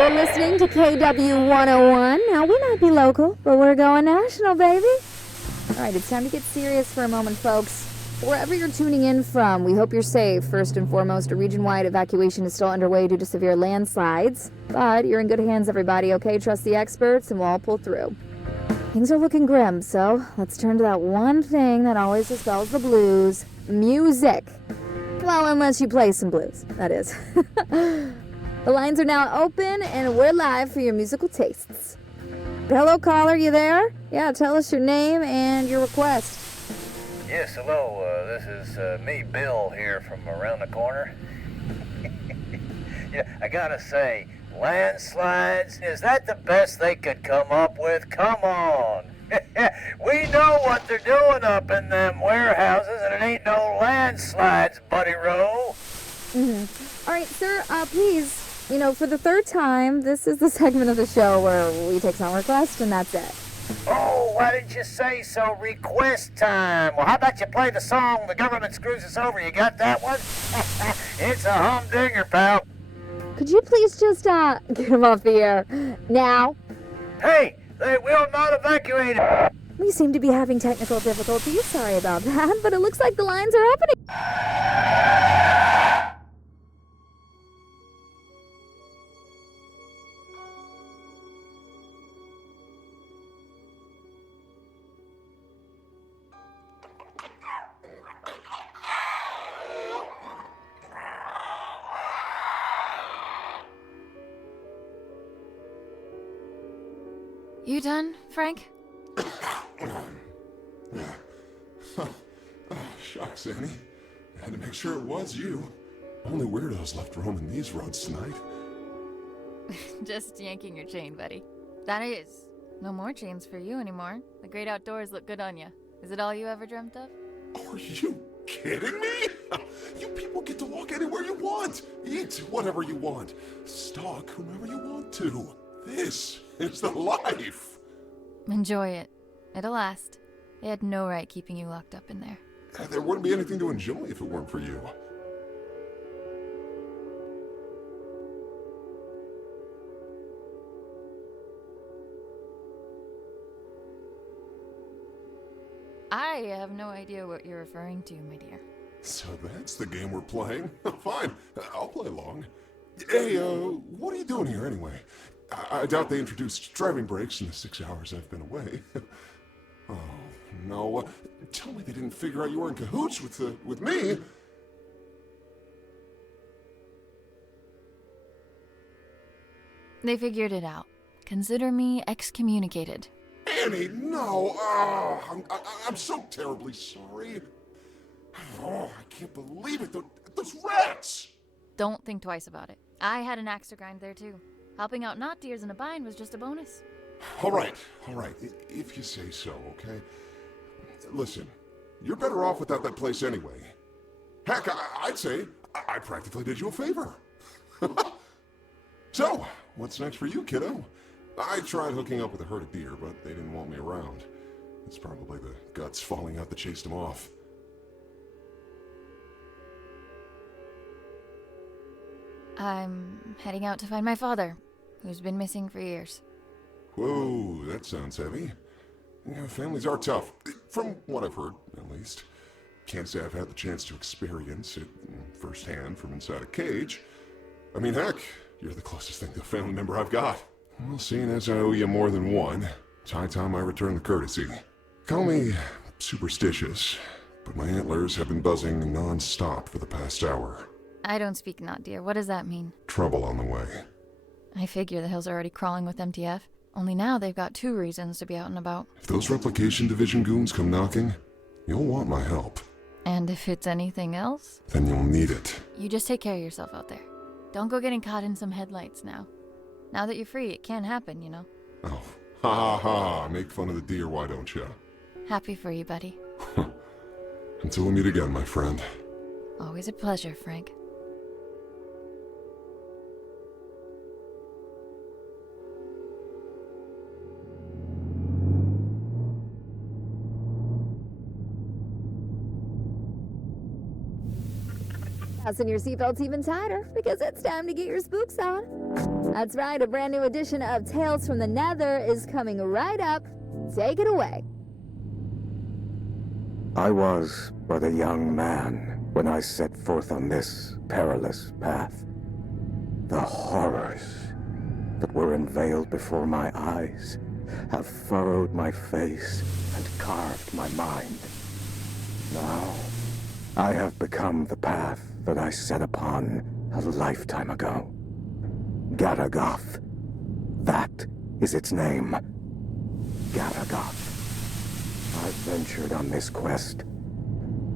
You're listening to KW 101. Now, we might be local, but we're going national, baby. All right, it's time to get serious for a moment, folks. Wherever you're tuning in from, we hope you're safe. First and foremost, a region-wide evacuation is still underway due to severe landslides. But you're in good hands, everybody, okay? Trust the experts, and we'll all pull through. Things are looking grim, so let's turn to that one thing that always dispels the blues. Music. Well, unless you play some blues, that is. The lines are now open, and we're live for your musical tastes. Hello, caller, you there? Yeah, tell us your name and your request. Yes, hello, this is me, Bill, here from around the corner. Yeah, I gotta say, landslides, is that the best they could come up with? Come on! We know what they're doing up in them warehouses, and it ain't no landslides, Buddy Rowe. All right, sir, please, for the third time, this is the segment of the show where we take some requests, and that's it. Oh, why didn't you say so? Request time. Well, how about you play the song The Government Screws Us Over? You got that one? It's a humdinger, pal. Could you please just, get him off the air now? Hey, they will not evacuate. We seem to be having technical difficulties. Sorry about that, but it looks like the lines are opening. You done, Frank? Shucks, Annie. I had to make sure it was you. Only weirdos left roaming these roads tonight. Just yanking your chain, buddy. That is. No more chains for you anymore. The great outdoors look good on you. Is it all you ever dreamt of? Are you kidding me? You people get to walk anywhere you want. Eat whatever you want. Stalk whomever you want to. This is the life. Enjoy it. It'll last. They had no right keeping you locked up in there. There wouldn't be anything to enjoy if it weren't for you. I have no idea what you're referring to, my dear. So that's the game we're playing? Fine, I'll play along. Hey, what are you doing here anyway? I doubt they introduced driving brakes in the 6 hours I've been away. Oh, no. Tell me they didn't figure out you were in cahoots with me. They figured it out. Consider me excommunicated. Annie, no. Oh, I'm so terribly sorry. Oh, I can't believe it. Those rats! Don't think twice about it. I had an axe to grind there, too. Helping out not deers in a bind was just a bonus. All right. If you say so, okay? Listen, you're better off without that place anyway. Heck, I'd say I practically did you a favor. So, what's next for you, kiddo? I tried hooking up with a herd of deer, but they didn't want me around. It's probably the guts falling out that chased them off. I'm heading out to find my father, who's been missing for years. Whoa, that sounds heavy. Yeah, families are tough, from what I've heard, at least. Can't say I've had the chance to experience it firsthand from inside a cage. I mean, heck, you're the closest thing to a family member I've got. Well, seeing as I owe you more than one, it's high time I return the courtesy. Call me superstitious, but my antlers have been buzzing non-stop for the past hour. I don't speak not, dear. What does that mean? Trouble on the way. I figure the hills are already crawling with MTF. Only now they've got 2 reasons to be out and about. If those Replication Division goons come knocking, you'll want my help. And if it's anything else? Then you'll need it. You just take care of yourself out there. Don't go getting caught in some headlights now. Now that you're free, it can happen, you know. Oh, ha ha ha. Make fun of the deer, why don't you? Happy for you, buddy. Until we meet again, my friend. Always a pleasure, Frank. Fasten your seatbelts even tighter, because it's time to get your spooks on. That's right, a brand new edition of Tales from the Nether is coming right up. Take it away. I was but a young man when I set forth on this perilous path. The horrors that were unveiled before my eyes have furrowed my face and carved my mind. Now, I have become the path that I set upon a lifetime ago. Garagoth. That is its name. Garagoth. I've ventured on this quest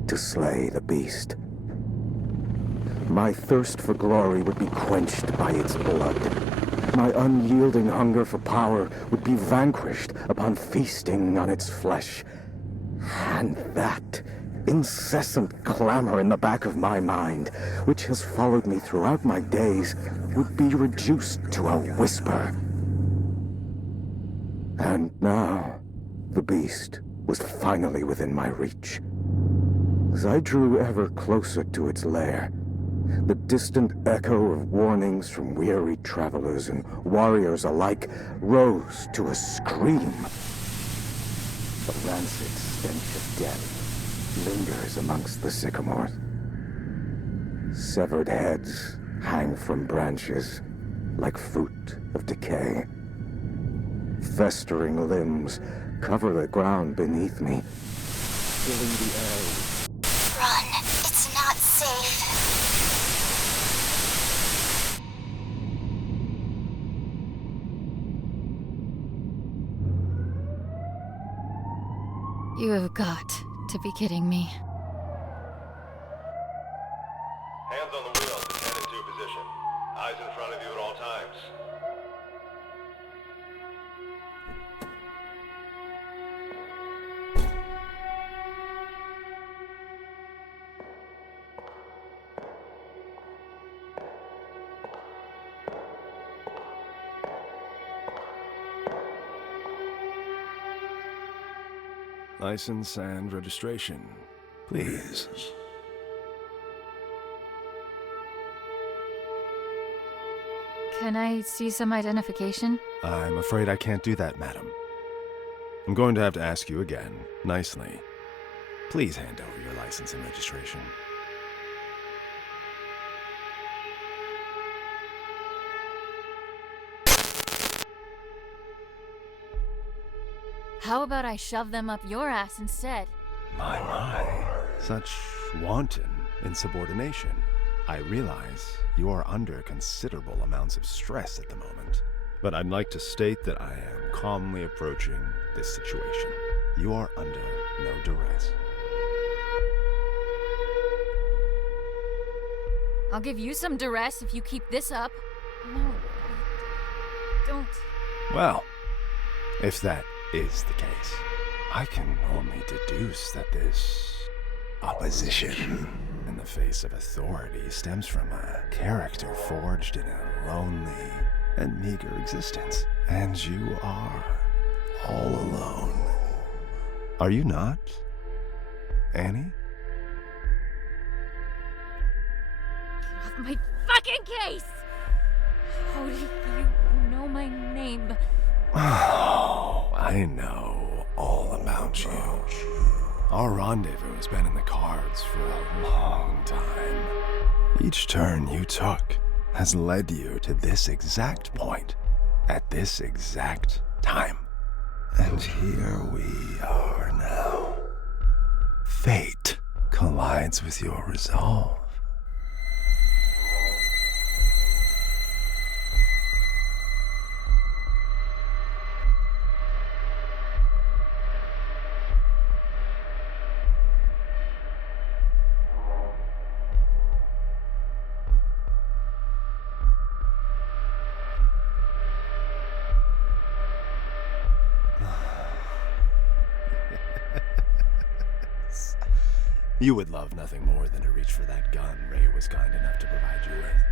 to slay the beast. My thirst for glory would be quenched by its blood. My unyielding hunger for power would be vanquished upon feasting on its flesh. And that incessant clamor in the back of my mind, which has followed me throughout my days, would be reduced to a whisper. And now, the beast was finally within my reach. As I drew ever closer to its lair, the distant echo of warnings from weary travelers and warriors alike rose to a scream. The rancid stench of death lingers amongst the sycamores. Severed heads hang from branches like fruit of decay. Festering limbs cover the ground beneath me, filling the air. Run. It's not safe. You have got to be kidding me. Hands on the wheel, descend into position. Eyes in front of you at all times. License and registration, please. Can I see some identification? I'm afraid I can't do that, madam. I'm going to have to ask you again, nicely. Please hand over your license and registration. How about I shove them up your ass instead? My. Such wanton insubordination. I realize you are under considerable amounts of stress at the moment, but I'd like to state that I am calmly approaching this situation. You are under no duress. I'll give you some duress if you keep this up. No, don't. Well, If that is the case, I can only deduce that this opposition in the face of authority stems from a character forged in a lonely and meager existence. And you are all alone. Are you not, Annie? Get off my fucking case! How do you know my name? Oh, I know all about you. Our rendezvous has been in the cards for a long time. Each turn you took has led you to this exact point, at this exact time. And here we are now. Fate collides with your resolve. You would love nothing more than to reach for that gun Ray was kind enough to provide you with.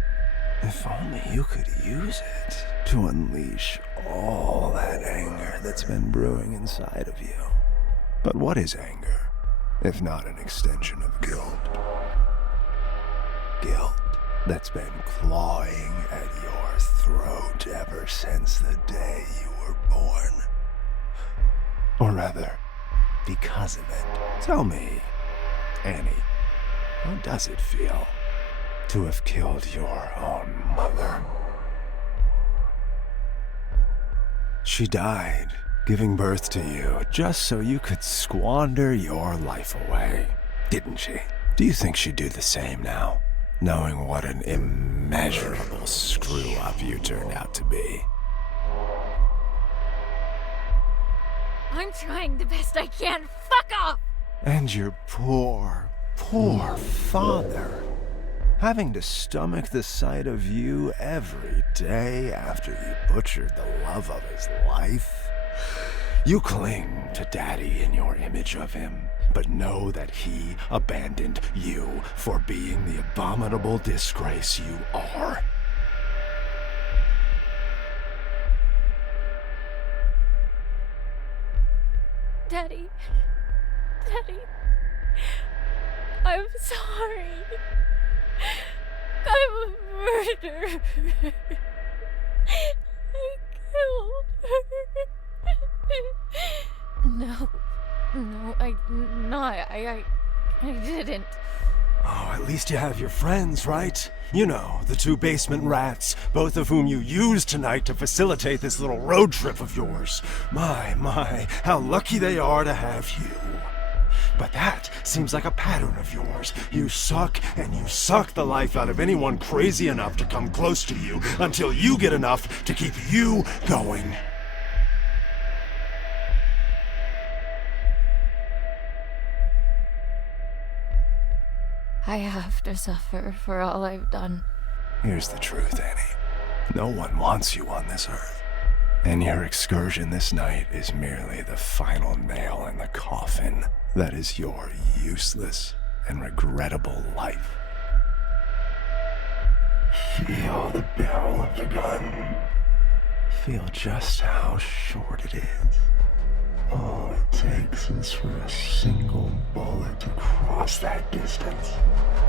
If only you could use it to unleash all that anger that's been brewing inside of you. But what is anger, if not an extension of guilt? Guilt that's been clawing at your throat ever since the day you were born. Or rather, because of it. Tell me, Annie, how does it feel to have killed your own mother? She died, giving birth to you just so you could squander your life away, didn't she? Do you think she'd do the same now, knowing what an immeasurable screw-up you turned out to be? I'm trying the best I can. Fuck off! And your poor father, having to stomach the sight of you every day after you butchered the love of his life. You cling to Daddy in your image of him, but know that he abandoned you for being the abominable disgrace you are. Daddy, I'm sorry. I'm a murderer. I killed her. No, I didn't. Oh, at least you have your friends, right? You know, the two basement rats, both of whom you used tonight to facilitate this little road trip of yours. My, how lucky they are to have you. But that seems like a pattern of yours. You suck, and you suck the life out of anyone crazy enough to come close to you until you get enough to keep you going. I have to suffer for all I've done. Here's the truth, Annie. No one wants you on this earth. And your excursion this night is merely the final nail in the coffin that is your useless and regrettable life. Feel the barrel of the gun. Feel just how short it is. All it takes is for a single bullet to cross that distance,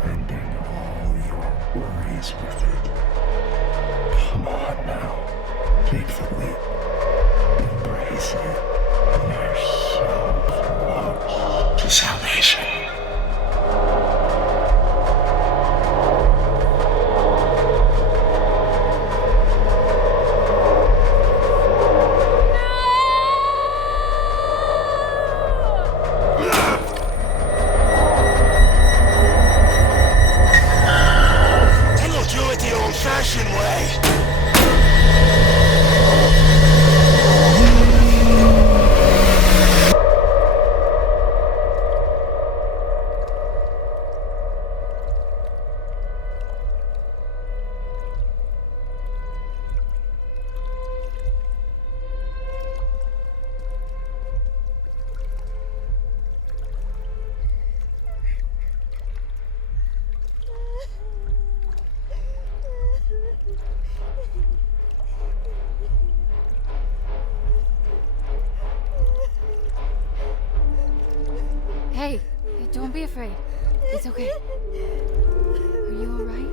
ending all your worries with it. Come on now, take the leap, embrace it. You're so close to salvation. Fashioned way. be afraid. It's okay. Are you alright?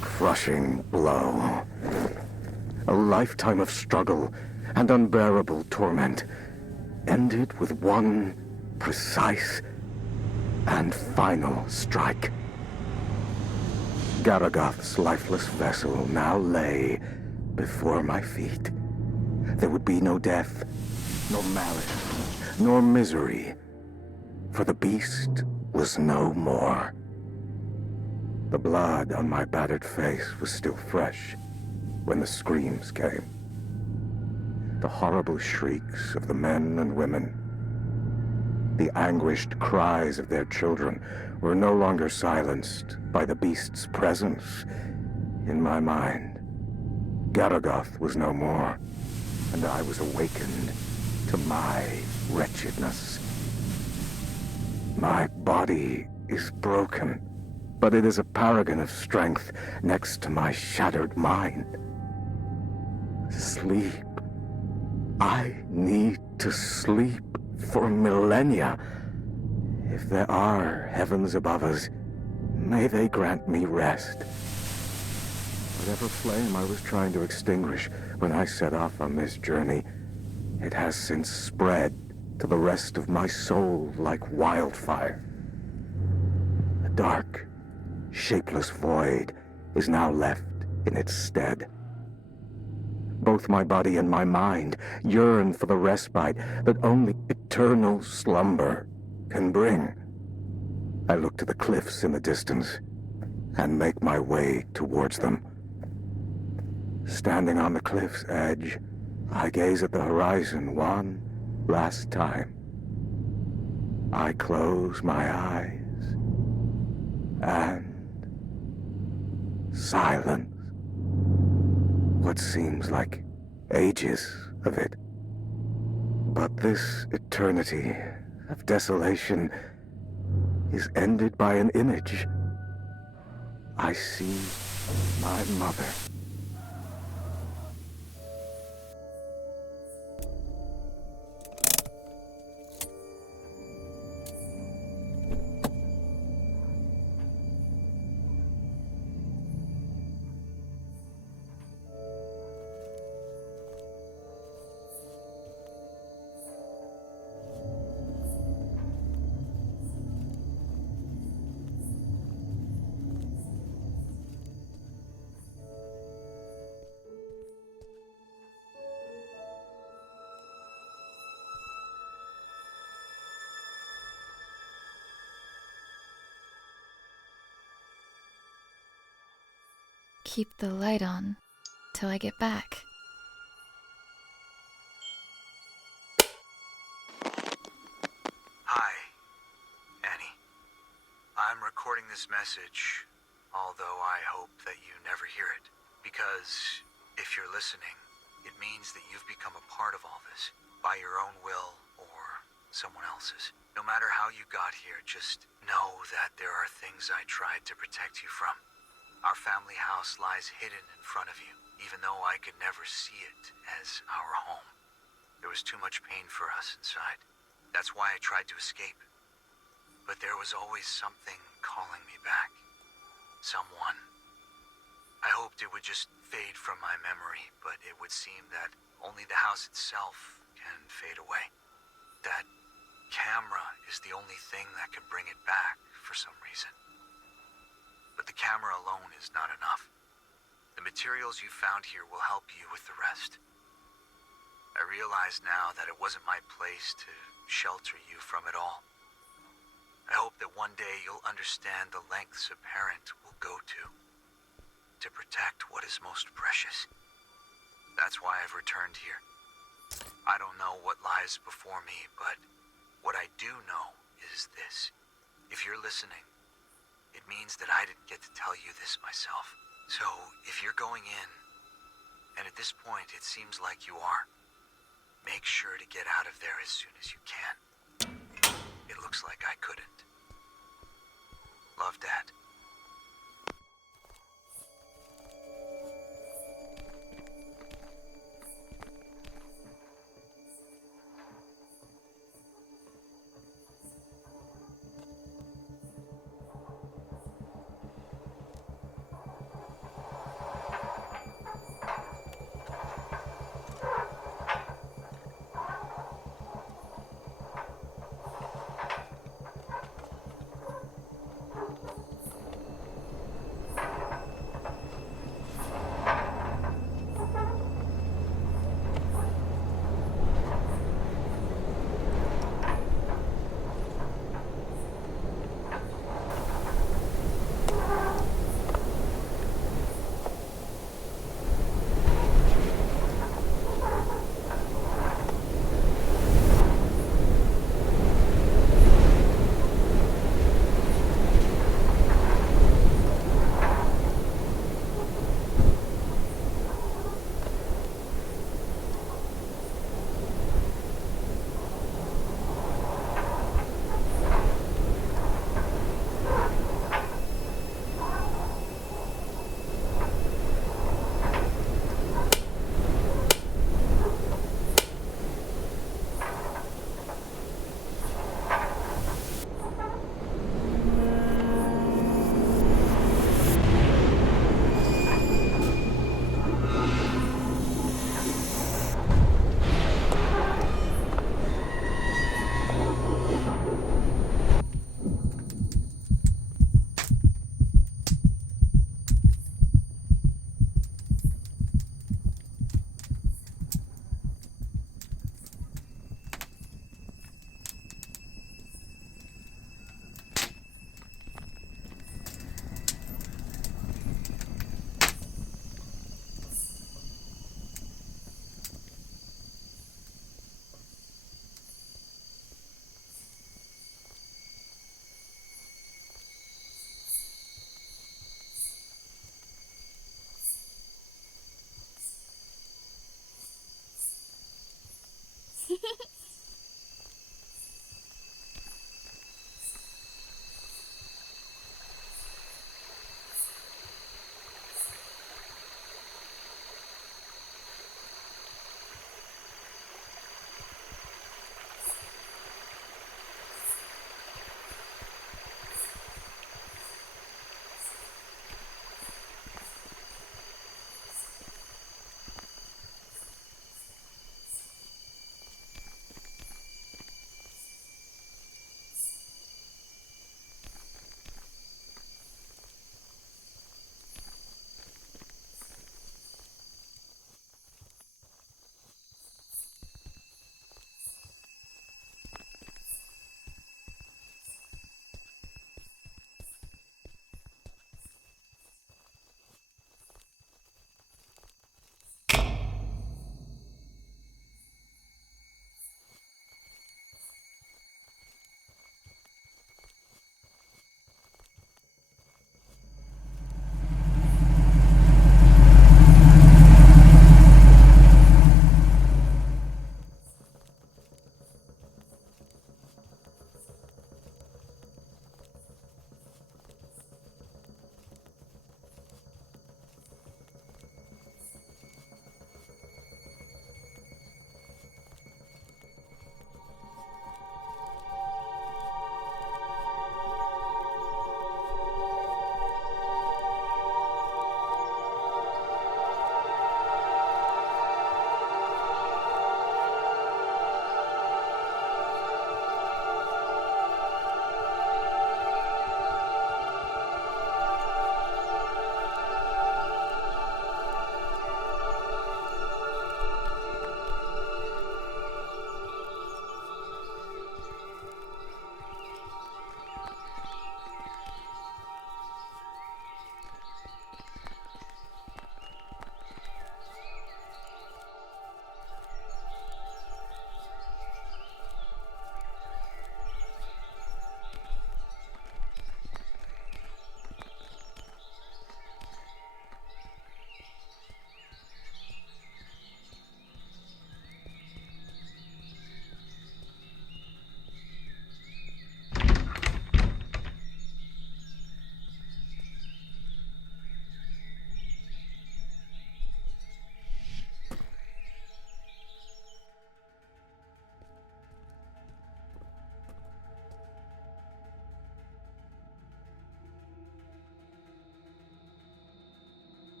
Crushing blow. A lifetime of struggle and unbearable torment ended with one precise and final strike. Garagath's lifeless vessel now lay before my feet. There would be no death, nor malice, nor misery, for the beast was no more. The blood on my battered face was still fresh when the screams came. The horrible shrieks of the men and women. The anguished cries of their children were no longer silenced by the beast's presence in my mind. Garagath was no more, and I was awakened to my wretchedness. My body is broken, but it is a paragon of strength next to my shattered mind. Sleep. I need to sleep for millennia. If there are heavens above us, may they grant me rest. Whatever flame I was trying to extinguish when I set off on this journey, it has since spread to the rest of my soul like wildfire. A dark, shapeless void is now left in its stead. both my body and my mind yearn for the respite that only eternal slumber can bring. I look to the cliffs in the distance and make my way towards them. Standing on the cliff's edge, I gaze at the horizon one last time. I close my eyes, and silence. What seems like ages of it. But this eternity of desolation is ended by an image. I see my mother. Keep the light on till I get back. Hi, Annie. I'm recording this message, although I hope that you never hear it. Because if you're listening, it means that you've become a part of all this, by your own will or someone else's. No matter how you got here, just know that there are things I tried to protect you from. Our family house lies hidden in front of you, even though I could never see it as our home. There was too much pain for us inside. That's why I tried to escape. But there was always something calling me back. Someone. I hoped it would just fade from my memory, but it would seem that only the house itself can fade away. That camera is the only thing that can bring it back for some reason. But the camera alone is not enough. The materials you found here will help you with the rest. I realize now that it wasn't my place to shelter you from it all. I hope that one day you'll understand the lengths a parent will go to protect what is most precious. That's why I've returned here. I don't know what lies before me, but what I do know is this. If you're listening, it means that I didn't get to tell you this myself. So, if you're going in, and at this point it seems like you are, make sure to get out of there as soon as you can. It looks like I couldn't. Love, Dad.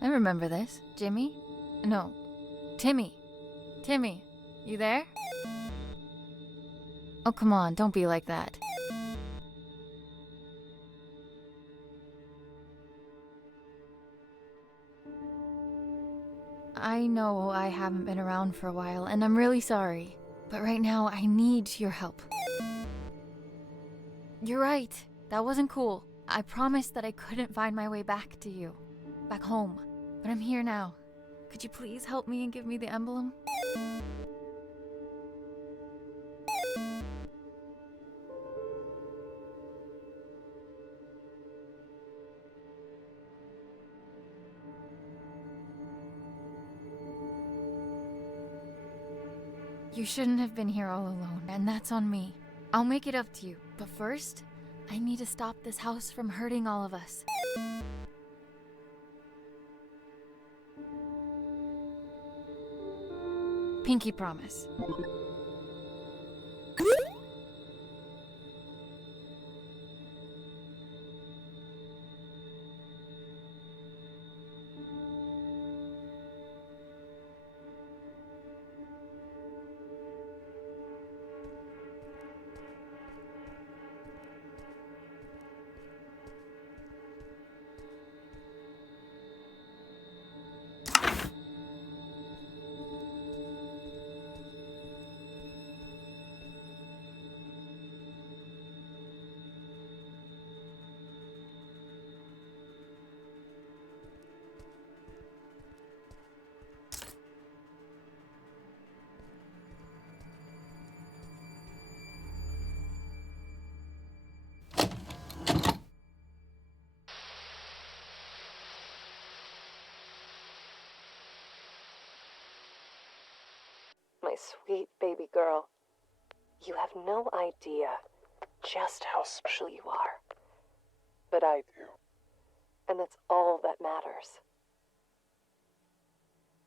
I remember this. Jimmy? No. Timmy. Timmy, you there? Oh, come on, don't be like that. I know I haven't been around for a while, and I'm really sorry. But right now, I need your help. You're right. That wasn't cool. I promised that I couldn't find my way back to you. Back home. But I'm here now. Could you please help me and give me the emblem? You shouldn't have been here all alone, and that's on me. I'll make it up to you. But first, I need to stop this house from hurting all of us. Pinky promise. My sweet baby girl, you have no idea just how special you are. But I do. And that's all that matters.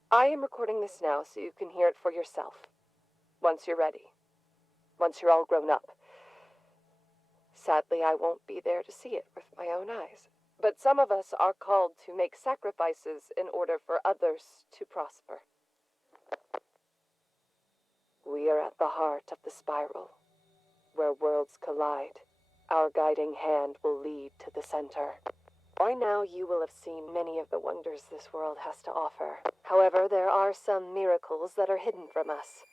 I am recording this now so you can hear it for yourself. Once you're ready. Once you're all grown up. Sadly, I won't be there to see it with my own eyes. But some of us are called to make sacrifices in order for others to prosper. We are at the heart of the spiral. Where worlds collide, our guiding hand will lead to the center. By now, you will have seen many of the wonders this world has to offer. However, there are some miracles that are hidden from us.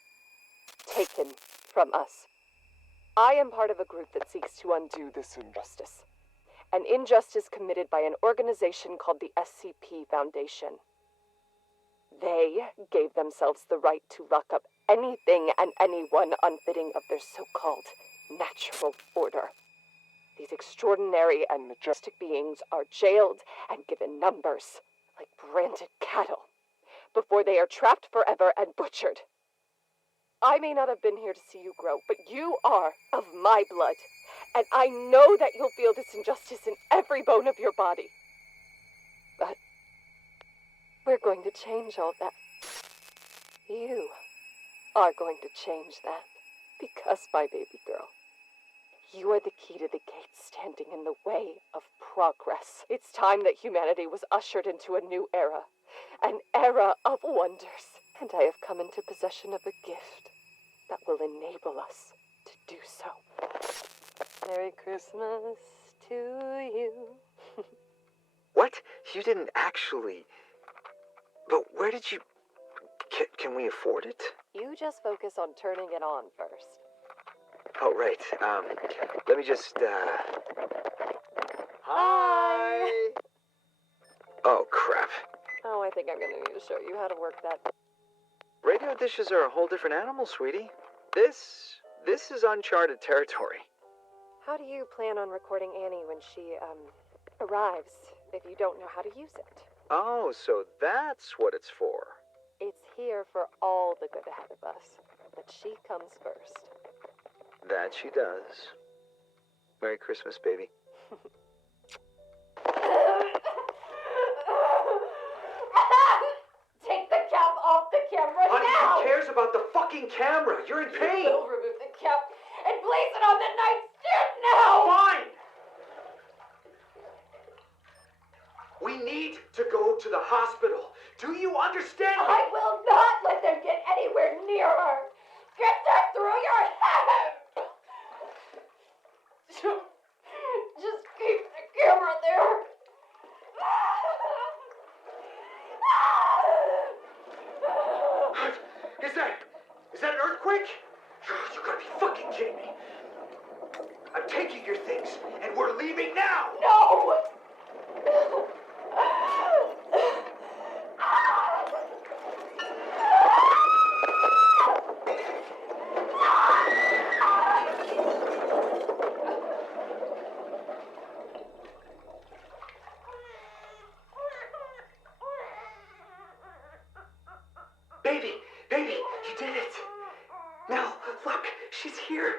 Taken from us. I am part of a group that seeks to undo this injustice. An injustice committed by an organization called the SCP Foundation. They gave themselves the right to lock up anything and anyone unfitting of their so-called natural order. These extraordinary and majestic beings are jailed and given numbers, like branded cattle, before they are trapped forever and butchered. I may not have been here to see you grow, but you are of my blood, and I know that you'll feel this injustice in every bone of your body. But we're going to change all that. You are going to change that, because, my baby girl, you are the key to the gates standing in the way of progress. It's time that humanity was ushered into a new era, an era of wonders. And I have come into possession of a gift that will enable us to do so. Merry Christmas to you. What? You didn't actually... But where did you... Can we afford it? You just focus on turning it on first. Oh, right. Let me just, Hi! Oh, crap. Oh, I think I'm gonna need to show you how to work that. Radio dishes are a whole different animal, sweetie. This is uncharted territory. How do you plan on recording Annie when she, arrives, if you don't know how to use it? Oh, so that's what it's for. It's here for all the good ahead of us, but she comes first. That she does. Merry Christmas, baby. Take the cap off the camera Honey, now! who cares about the fucking camera? You're in pain! You will remove the cap and place it on the nightstand now! Fine! We need to go to the hospital. Do you understand me? I will not let them get anywhere near her! Get that through your head! Just keep the camera there! Is that an earthquake? You gotta be fucking kidding me. I'm taking your things, and we're leaving now! No! Baby, you did it. Mel, look, she's here.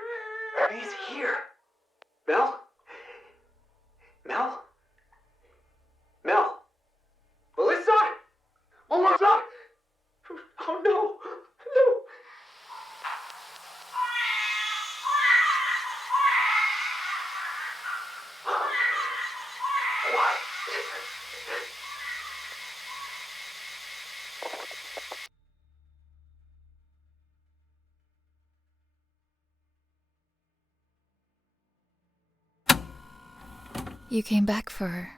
She's here. Mel? Melissa? Melissa? Oh no. What? You came back for her.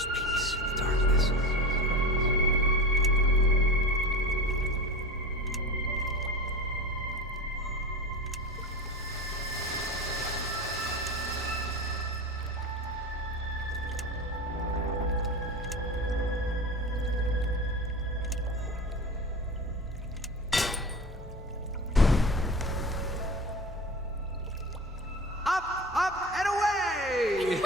just peace in the darkness. Up and away!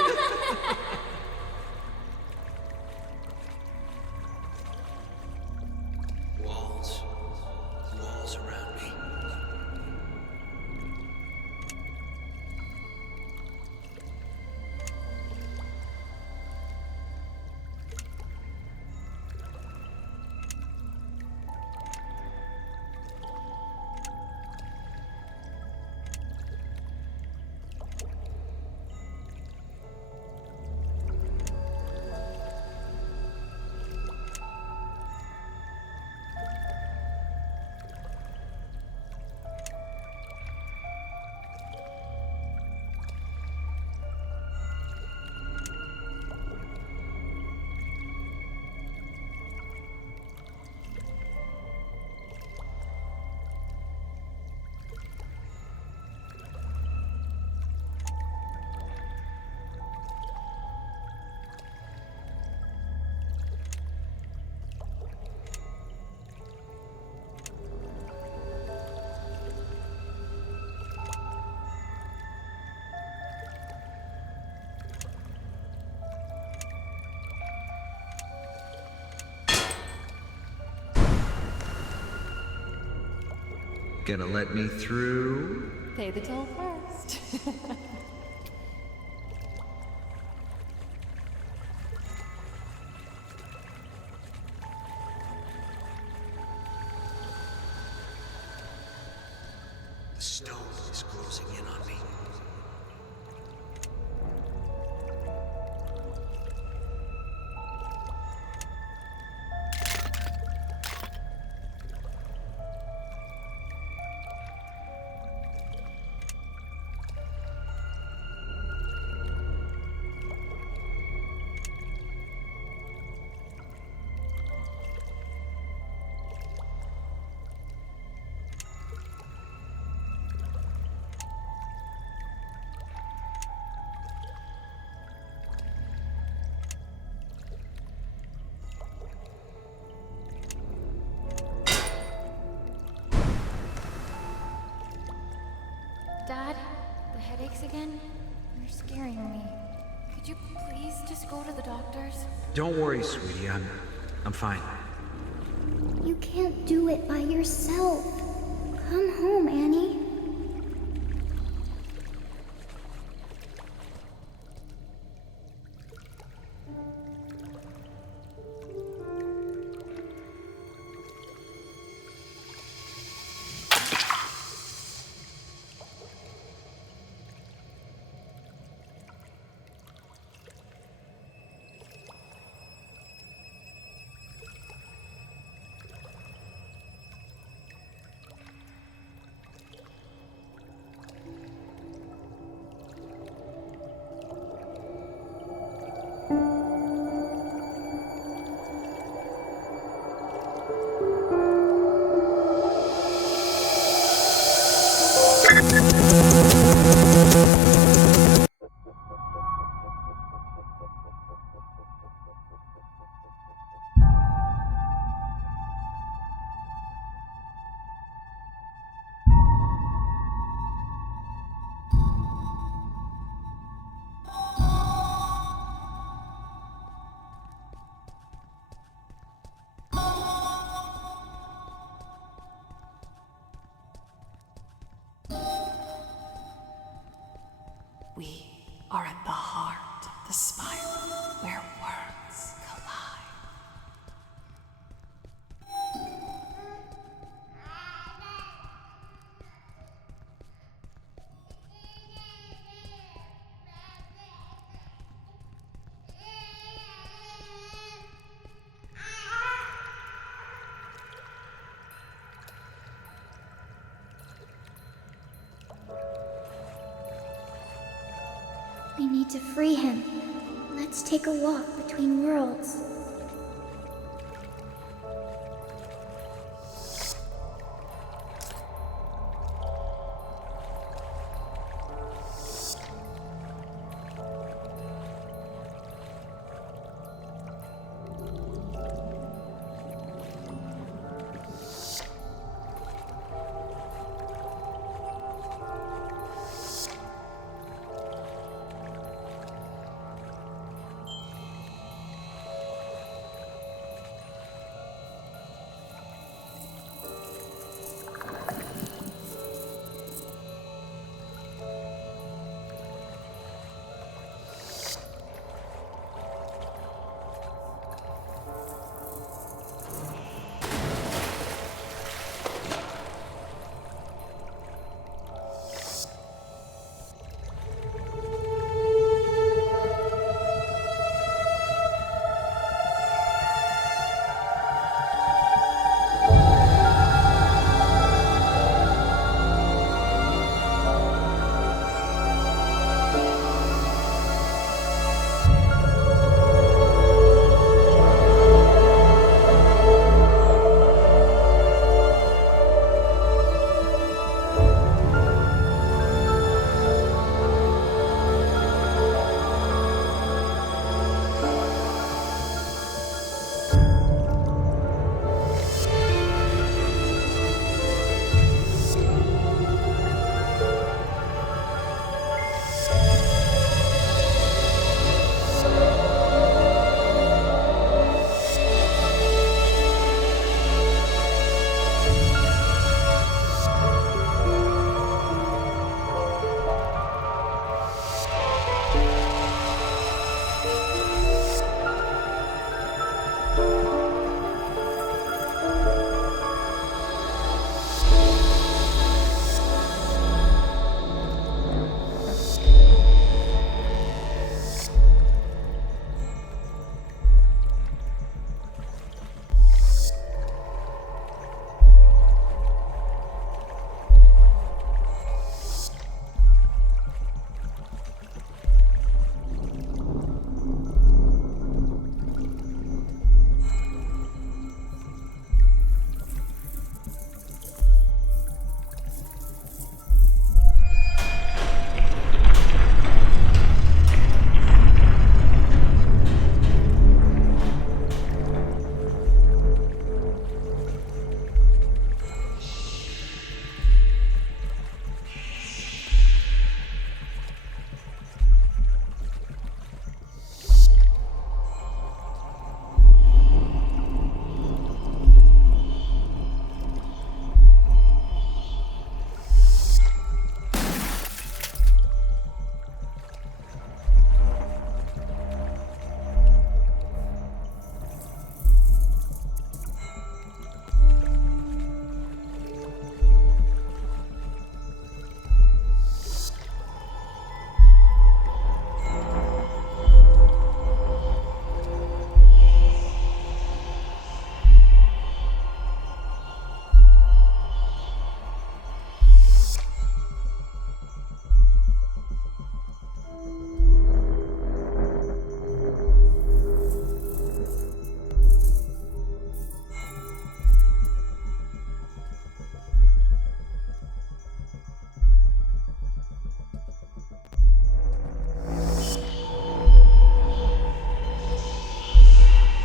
Walls around me. Gonna let me through? Pay the toll first. The stone is closing in on me. Dad, the headaches again? You're scaring me. Could you please just go to the doctor's? Don't worry, sweetie. I'm fine. You can't do it by yourself. Come home, Annie. We are at the heart of the spiral where worlds collide. We need to free him. Let's take a walk between worlds.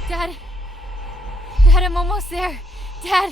Dad! Dad, I'm almost there! Dad!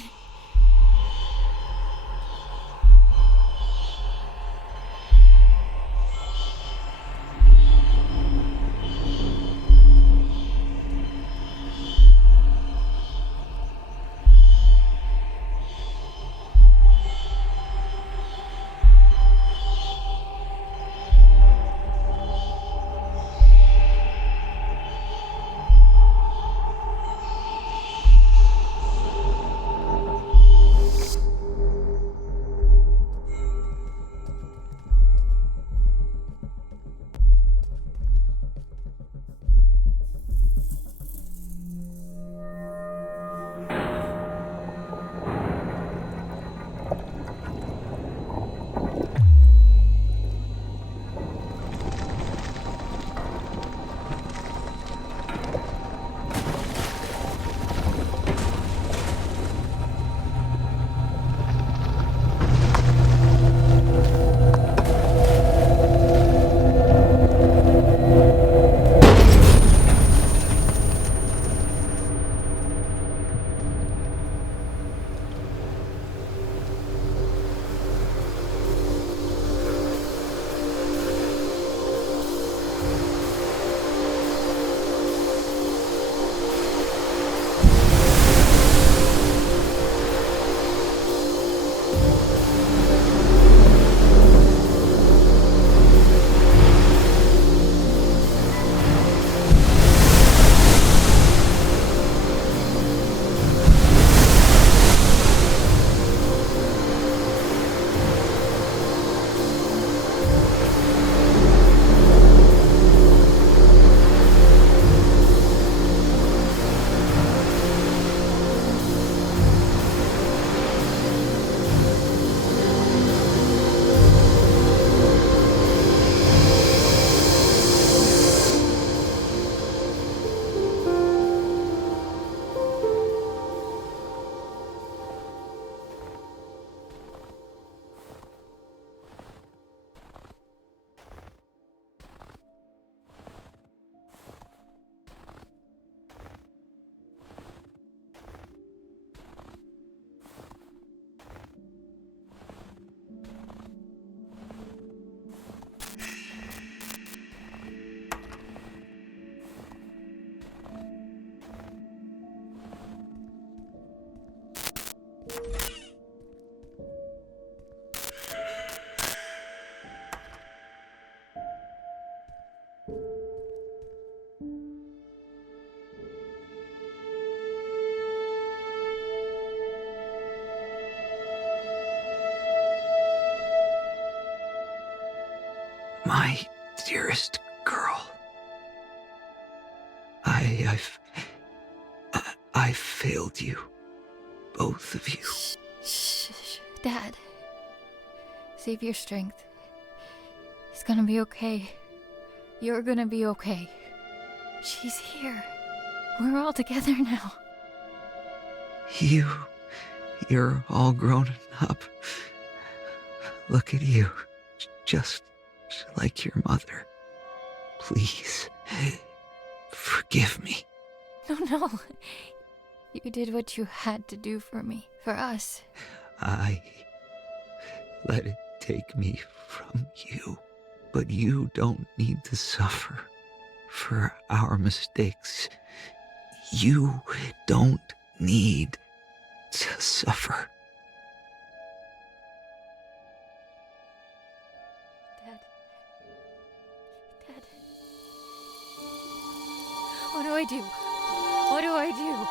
My dearest girl. I've failed you. Both of you. Shh. Dad. Save your strength. He's gonna be okay. You're gonna be okay. She's here. We're all together now. You're all grown up. Look at you. Just like your mother. Please, forgive me. No. You did what you had to do for me, for us. I let it take me from you, but you don't need to suffer for our mistakes. You don't need to suffer. Dad. What do I do? What do I do?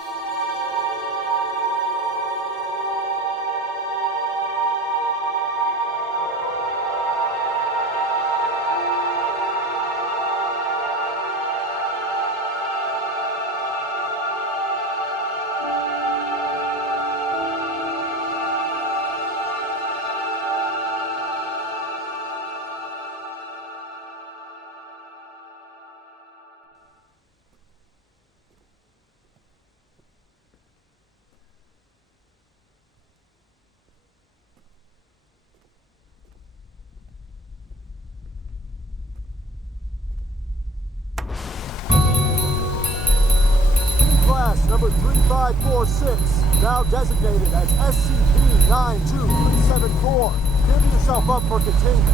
Class number 3546, now designated as SCP-92374. Give yourself up for containment.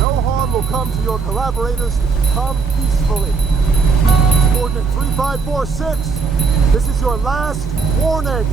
No harm will come to your collaborators if you come peacefully. Subordinate 3546, this is your last warning.